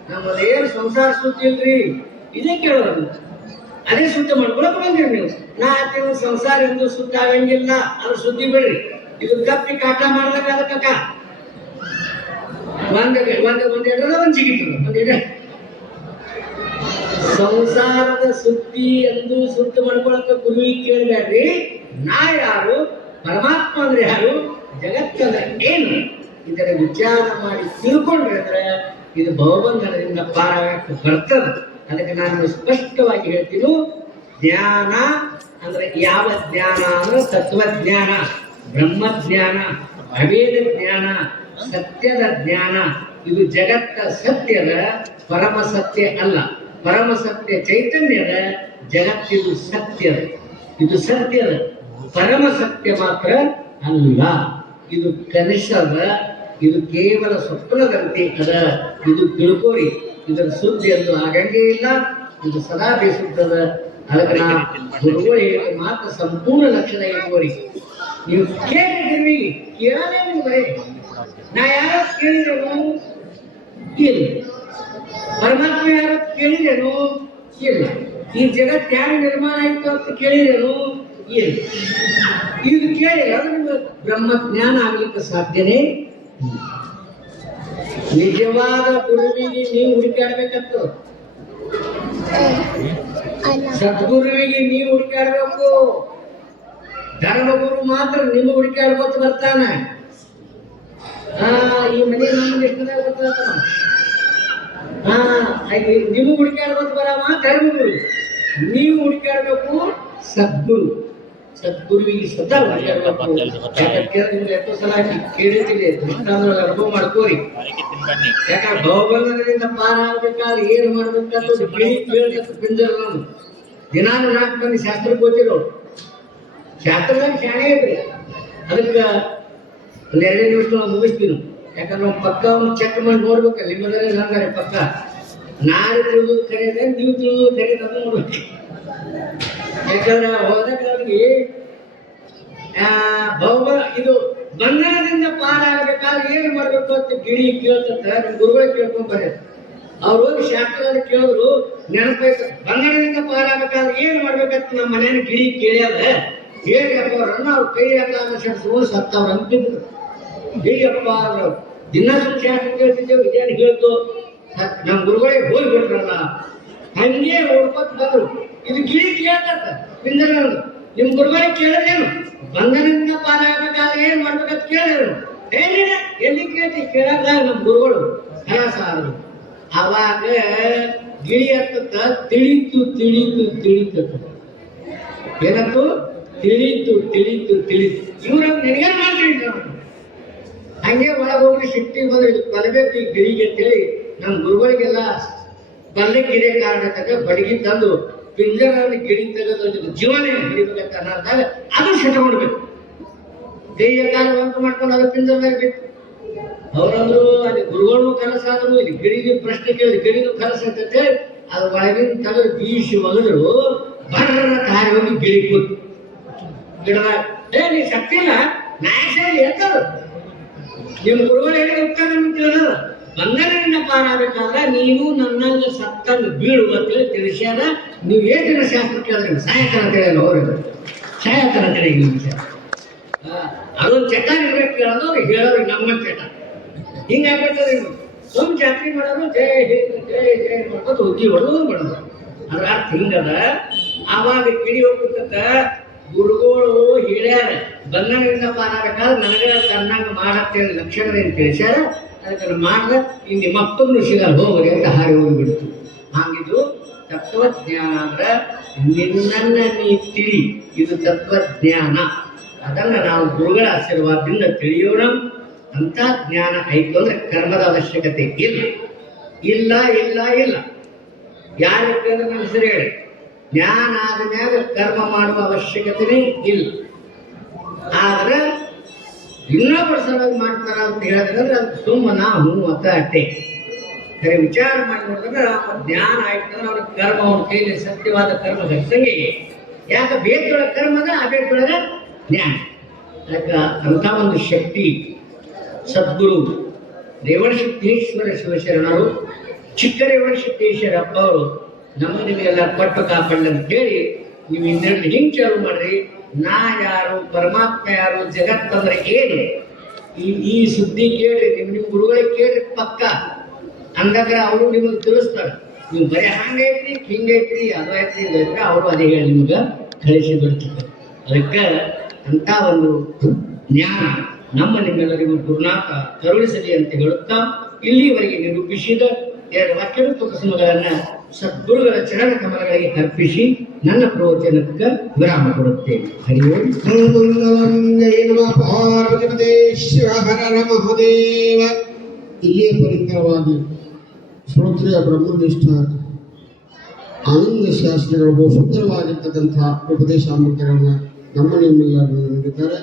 ನಮ್ಮದೇನು ಸಂಸಾರ ಸುದ್ದಿ ಇಲ್ರಿ ಇದೇ ಕೇಳೋರು ಅದೇ ಸುದ್ದಿ ಮಾಡ್ಕೊಳಕ್ ಬಂದಿರಿ ನೀವು ನಾ ನೀವು ಸಂಸಾರ ಎಂದು ಸುದ್ದಿ ಆಗಂಗಿಲ್ಲ ಅದ್ರ ಸುದ್ದಿ ಬಿಡ್ರಿ ಇದು ಕಪ್ಪಿ ಕಾಟ ಮಾಡ್ದಾಗ ಅದಕ್ಕ ಒಂದ್ ಜಿಗಿತದ ಸಂಸಾರದ ಸುದ್ದಿ ಎಂದು ಸುದ್ದಿ ಮಾಡ್ಕೊಳಕ ಗುರುವಿಗೆ ಕೇಳಬೇಡ್ರಿ ನಾ ಯಾರು ಪರಮಾತ್ಮ ಅಂದ್ರೆ ಯಾರು ಜಗತ್ತಂದ್ರೆ ಏನು ಇದರ ವಿಚಾರ ಮಾಡಿ ತಿಳ್ಕೊಂಡ್ರೆ ಅಂದ್ರೆ ಇದು ಭವಬಂಧನದಿಂದ ಪಾರಾಗಕ್ಕೆ ಬರ್ತದ ಅದಕ್ಕೆ ನಾನು ಸ್ಪಷ್ಟವಾಗಿ ಹೇಳ್ತೀನಿ ಜ್ಞಾನ ಅಂದ್ರೆ ಯಾವ ಜ್ಞಾನ ಅಂದ್ರೆ ತತ್ವಜ್ಞಾನ ಬ್ರಹ್ಮಜ್ಞಾನ ಅಭೇದ ಜ್ಞಾನ ಸತ್ಯದ ಜ್ಞಾನ ಇದು ಜಗತ್ತ ಸತ್ಯದ ಪರಮ ಸತ್ಯ ಅಲ್ಲ ಪರಮ ಸತ್ಯ ಚೈತನ್ಯದ ಜಗತ್ತಿದು ಸತ್ಯದ ಇದು ಸತ್ಯದ ಪರಮ ಸತ್ಯ ಮಾತ್ರ ಅಲ್ಲ ಇದು ಕನಿಷ್ಠದ ಇದು ಕೇವಲ ಸ್ವಪ್ನದಂತೆ ಅದ ಇದು ತಿಳ್ಕೋರಿ ಇದರ ಸುದ್ದಿ ಎಂದು ಆಗಂಗೇ ಇಲ್ಲ ಇದು ಸದಾ ಬೇಸುತ್ತದೆ ಅದಕ್ಕೆ ಗುರುಗಳು ಹೇಳಿದ ಮಾತ್ರ ಸಂಪೂರ್ಣ ಲಕ್ಷಣ ಇಟ್ಕೋರಿ ನೀವು ಕೇಳಿದ್ರಿ ಕೇಳಲೇ ನೀವು ಬರೀ ನಾ ಯಾರ ಕೇಳಿದೇನು ಇಲ್ಲ ಪರಮಾತ್ಮ ಯಾರ ಕೇಳಿದೇನು ಇಲ್ಲ ಈ ಜಗತ್ ಯಾರು ನಿರ್ಮಾಣ ಆಯ್ತು ಅಂತ ಕೇಳಿದೇನು ಇಲ್ಲ ಇದು ಕೇಳಿ ಅದು ನಿಮ್ಗೆ ಬ್ರಹ್ಮಜ್ಞಾನ ಆಗ್ಲಿಕ್ಕೆ ಸಾಧ್ಯನೇ ನಿಜವಾದ ಗುರುವಿಗೆ ನೀವು ಹುಡುಕಾಡ್ಬೇಕಂತ ಸದ್ಗುರುವಿಗೆ ನೀವು ಹುಡುಕಾಡ್ಬೇಕು ಧರ್ಮಗುರು ಮಾತ್ರ ನಿಮ್ಮ ಹುಡುಕಾಡ್ಕೊತ ಬರ್ತಾನ ಈ ಮನೆ ನಮ್ಗೆ ಎಷ್ಟನೇ ಗೊತ್ತಾಗ ನಿಮಗೆ ಹುಡುಕಾಡ್ಕೊತ ಬರವ ಧರ್ಮಗುರು ನೀವು ಹುಡುಕಾಡ್ಬೇಕು ಸದ್ಗುರು ಸದ್ಗುರುವಿಗೆ ಸದಾ ಎಷ್ಟೋ ಸಲ ಕೇಳಿರ್ತೀವಿ ಅನುಭವ ಮಾಡ್ಕೋರಿ ಯಾಕಂದ್ರೆ ಭವಬಂಧನದಿಂದ ಪಾರ ಆಗ್ಬೇಕಾದ್ರೆ ಏನು ಮಾಡ್ಬೇಕಂತ ಬಿಂಜರ್ ನಾನು ದಿನಾನು 4 ಮಂದಿ ಶಾಸ್ತ್ರಕ್ಕೆ ಓದಿರೋರು ಶಾಸ್ತ್ರದಾಗ ಶಾಣೆ ಇದ್ರಿ ಅದಕ್ಕೆ 2 ನಿಮಿಷ ನಾವು ಮುಗಿಸ್ತೀವಿ ಯಾಕಂದ್ರೆ ಅವ್ನ ಪಕ್ಕ ಅವ್ನು ಚೆಕ್ ಮಾಡಿ ನೋಡ್ಬೇಕಲ್ಲ ನಿಮ್ಮದ್ರೆ ನಂದರೆ ಪಕ್ಕ ನಾನು ತಿಳಿದು ಕರೆಯದೆ ನೀವು ತಿಳಿದು ಕರೆಯೋದು ಅದು ನೋಡ್ಬೇಕು. ಯಾಕಂದ್ರೆ ಹೋದಾಗ ಅವ್ರಿಗೆ ಬಹುಮ ಇದು ಬಂಧನದಿಂದ ಪಾರಾಗಬೇಕಾದ್ರೆ ಏನು ಮಾಡ್ಬೇಕು ಅಂತ ಗಿಳಿ ಕೇಳ್ತಂತ ನಿಮ್ ಗುರುಗಳು ಕೇಳ್ಕೊಂಡ್ ಬರ್ಯಾರ. ಅವ್ರು ಹೋಗಿ ಶಾಸ್ತ್ರ ಕೇಳಿದ್ರು ನೆನಪಾಯ್ತು ಬಂಧನದಿಂದ ಪಾರಾಗಬೇಕಾದ್ರೆ ಏನ್ ಮಾಡ್ಬೇಕಂತ ನಮ್ಮ ಮನೇನ ಗಿಳಿ ಕೇಳ್ಯಾದ ಹೇಗಪ್ಪ ಅವ್ರನ್ನ ಅವ್ರ ಕೈ ಹಾಕಲಾಗ ಶಕ್ತಿಗಳು ಸತ್ತವ್ರ ಅಂತಿದ್ರು. ಹೇಗಪ್ಪ ಅವ್ರು ದಿನ ಶಾಸ್ತ್ರ ಕೇಳ್ತಿದ್ದೇವೆ ಇದೇನು ಹೇಳ್ತು ನಮ್ ಗುರುಗಳೇ ಹೋಗ್ಬಿಟ್ರಲ್ಲ ಹಂಗೆ ಓಡ್ಕೊತ ಬಂದ್ರು. ಇದು ಗಿಳಿ ಕೇಳ್ತಂತ ಪಿಂಜರ ನಿಮ್ ಗುರುಗಳಿಗೆ ಕೇಳದೇನು ಬಂಧನದಿಂದ ಪಾರಾಗಬೇಕಾದ್ರೆ ಏನ್ ಮಾಡ್ಬೇಕಂತ ಕೇಳಿದ್ರು. ಎಲ್ಲಿ ಕೇಳ್ತಿ ಕೇಳಾಗ ನಮ್ ಗುರುಗಳು ಹರಾಸ ಆದ್ರು. ಅವಾಗ ಗಿಳಿ ಹತ್ತ ತಿಳಿತು ತಿಳಿತು ತಿಳಿತು ಏನಂತು ತಿಳಿತು ತಿಳಿತು ತಿಳಿತು ಇವ್ರ ನಿನಗೇನ್ ಮಾಡ್ತೀವಿ ಹಂಗೆ ಒಳಗೆ ಹೋಗಿ ಸಿಟ್ಟಿ ಬಂದು ಬರಬೇಕು ಈ ಗಿಳಿಗೆ ಅಂತೇಳಿ ನಮ್ಮ ಗುರುಗಳಿಗೆಲ್ಲ ಬಲ್ಲಕ್ಕಿದೆ ಕಾರಣ ತಗ ಬಡಗಿ ತಂದು ಪಿಂಜರಲ್ಲಿ ಗಿಳಿ ತೆಗೆದು ಜೀವನೇ ಹಿಡಿಬೇಕಂತ ಅನ್ನೋದಾಗ ಅದು ಶಟಗೊಂಡ್ಬೇಕು. ಕೈಯ ಕಾಲ ಬಂತು ಮಾಡ್ಕೊಂಡು ಅದು ಪಿಂಜರದಾಗ ಬಿತ್ತು. ಅವರಂದ್ರು ಅಲ್ಲಿ ಗುರುಗಳು ಕನಸಾದ್ರು ಇಲ್ಲಿ ಗಿಳಿಗೆ ಪ್ರಶ್ನೆ ಕೇಳಿದ್ರು ಗಿಳಿದು ಕನಸಂತೆ ಅದು ಒಳಗಿನ ತೆಗೆದು ಬೀಸಿ ಒಗದ್ರು ಬರ್ರ ಕಾರಿ ಹೋಗಿ ಗಿಳಿ ಕೂತು ಗಿಡದಾಗ ನೀ ಶಕ್ತಿ ಇಲ್ಲ ನಾಶ ಎತ್ತರು ನಿಮ್ ಗುರುಗಳು ಹೇಳಿ ಉತ್ತರ ಕೇಳೋದು ಬಂಧನದಿಂದ ಪಾರಾಗಬೇಕಾದ್ರೆ ನೀನು ನನ್ನಂಗ ಸತ್ತನ್ನು ಬೀಳು ಅಂತೇಳಿ ತಿಳಿಸ್ಯಾರ. ನೀವು ಏಟಿನ ಶಾಸ್ತ್ರ ಕೇಳಿದ್ರೆ ಸಾಯಂಕಾಲ ತಿಳಿಯಲ್ಲ ಅವ್ರಿಗೆ ಸಾಯಂಕಾಲ ತಿಳಿಯ ವಿಚಾರ ಅದೊಂದು ಚಟ ಇರ್ಬೇಕು ಕೇಳೋದು ಅವ್ರಿಗೆ ಹೇಳೋರು ನಮ್ಮ ಚಟ ಹಿಂಗಾಗ್ಬಿಡ್ತದೆ. ಸುಮ್ ಜಾತ್ರೆ ಮಾಡೋದು ಜಯ ಜಯ ಜಯ ಜಯ ಮಾಡ್ಬೋದು ಉದ್ದಿ ಹೊಡೆದು ಮಾಡೋದು ಅದ್ರ ಅರ್ಥ ಹಿಂಗದ. ಆವಾಗ ಕಿಡಿ ಹೋಗ್ಬಿಡ್ತ ಗುರುಗಳು ಹೇಳ್ಯಾರ ಬಂಧನದಿಂದ ಪಾರಾಗಬೇಕಾದ್ರೆ ನನಗೆ ತನ್ನಂಗ ಮಾಡತ್ತೇಳಿ ಲಕ್ಷಣದಿಂದ ತಿಳಿಸ್ಯಾರ. ಅದಕ್ಕೆ ಮಾಡ್ದ ಇನ್ನು ನಿಮ್ಮ ಅಪ್ಪನ್ನು ಸಿಗಲ್ಲ ಹೋಗ್ರಿ ಅಂತ ಹಾರಿ ಹೋಗಿಬಿಡ್ತು. ಹಾಗಿದು ತತ್ವಜ್ಞಾನ ಅಂದ್ರೆ ನಿನ್ನನ್ನ ನೀ ತಿಳಿ ಇದು ತತ್ವಜ್ಞಾನ. ಅದನ್ನ ನಾವು ಗುರುಗಳ ಆಶೀರ್ವಾದದಿಂದ ತಿಳಿಯೋಣ. ಅಂತ ಜ್ಞಾನ ಆಯ್ತು ಅಂದ್ರೆ ಕರ್ಮದ ಅವಶ್ಯಕತೆ ಇಲ್ಲ ಇಲ್ಲ ಇಲ್ಲ ಇಲ್ಲ. ಯಾರಕ್ಕೆ ನನ್ನ ಹೆಸರು ಹೇಳಿ ಜ್ಞಾನ ಆದ ಮ್ಯಾಗ ಕರ್ಮ ಮಾಡುವ ಅವಶ್ಯಕತೆನೇ ಇಲ್ಲ. ಆದ್ರೆ ಇನ್ನೊಬ್ಬರ ಸಲುವಾಗಿ ಮಾಡ್ತಾರ ಅಂತ ಹೇಳಿದ್ರೆ ಅದು ಸುಮ್ಮ ನಾವು ಅತ್ತ ಅಟ್ಟೆ ಸರಿ ವಿಚಾರ ಮಾಡಿ ನೋಡಿದ್ರೆ ಜ್ಞಾನ ಆಯ್ತಂದ್ರೆ ಅವ್ರ ಕರ್ಮ ಅವ್ರ ಕೈಲಿ ಸತ್ಯವಾದ ಕರ್ಮ ಘಟಸಂಗೆ ಯಾಕೆ ಬೇಕೊಳಗ ಕರ್ಮದ ಆ ಬೇಕೊಳಗ ಜ್ಞಾನ. ಯಾಕೆ ಅಂತ ಒಂದು ಶಕ್ತಿ ಸದ್ಗುರು ರೇವಣಸಿದ್ದೇಶ್ವರ ಶಿವಶರಣರು ಚಿಕ್ಕ ರೇವಣಸಿದ್ದೇಶ್ವರ ಅಪ್ಪ ಅವರು ನಮ್ಮ ನಿಮಗೆಲ್ಲ ಪಟ್ಟು ಕಾಪಾಡಲಿ ಅಂತ ಹೇಳಿ ನೀವು ಇನ್ನೆರಡು ಹಿಂಗೆ ಚಾಲು ಮಾಡ್ರಿ. ನಾ ಯಾರು ಪರಮಾತ್ಮ ಯಾರು ಜಗತ್ತಂದ್ರೆ ಏನು ಈ ಸುದ್ದಿ ಕೇಳಿ ನಿಮ್ಮ ಗುರುಗಳಿಗೆ ಕೇಳಿ ಪಕ್ಕ ಅಂದಾಗ ಅವರು ನಿಮಗೆ ತಿಳಿಸ್ತಾರೆ. ನೀವು ಬರೀ ಹಂಗೈತ್ರಿ ಹಿಂಗೈತ್ರಿ ಅದು ಐತ್ರಿ ಇದೈತ್ರಿ ಅವರು ಅದೇ ಹೇಳಿ ನಿಮ್ಗೆ ಕಳಿಸಿ ಬಿಡ್ತಾರೆ. ಅದಕ್ಕೆ ಅಂತ ಒಂದು ಜ್ಞಾನ ನಮ್ಮ ನಿಮ್ಮೆಲ್ಲರಿಗೂ ಗುರುನಾಥ ಕರುಣಿಸಲಿ ಅಂತ ಹೇಳುತ್ತಾ ಇಲ್ಲಿವರೆಗೆ ನಿರೂಪಿಸಿದ ಎರಡು ವಾಕ್ಯದ ಪ್ರಸಂಗಗಳನ್ನ ಸದ್ಗುರುಗಳ ಚರಣ ಕಮಲಗಳಿಗೆ ಅರ್ಪಿಸಿ ನನ್ನ ಪ್ರವಚನಕ್ಕೆ ವಿರಾಮ ಕೊಡುತ್ತೇನೆ. ಹರಿ ಓಂ. ಹರ ಮಹದೇವ. ಇಲ್ಲಿಯೇ ಪರಿಕರವಾಗಿ ಶ್ರೋತ್ರಿಯ ಬ್ರಹ್ಮನಿಷ್ಠ ಆನಂದ ಶಾಸ್ತ್ರಿಗಳು ಬಹು ಸುಂದರವಾಗಿರ್ತಕ್ಕಂಥ ಉಪದೇಶಾಮೃತಗಳನ್ನ ನಮ್ಮ ನಿಮ್ಮೆಲ್ಲರನ್ನು ನೀಡಿದ್ದಾರೆ.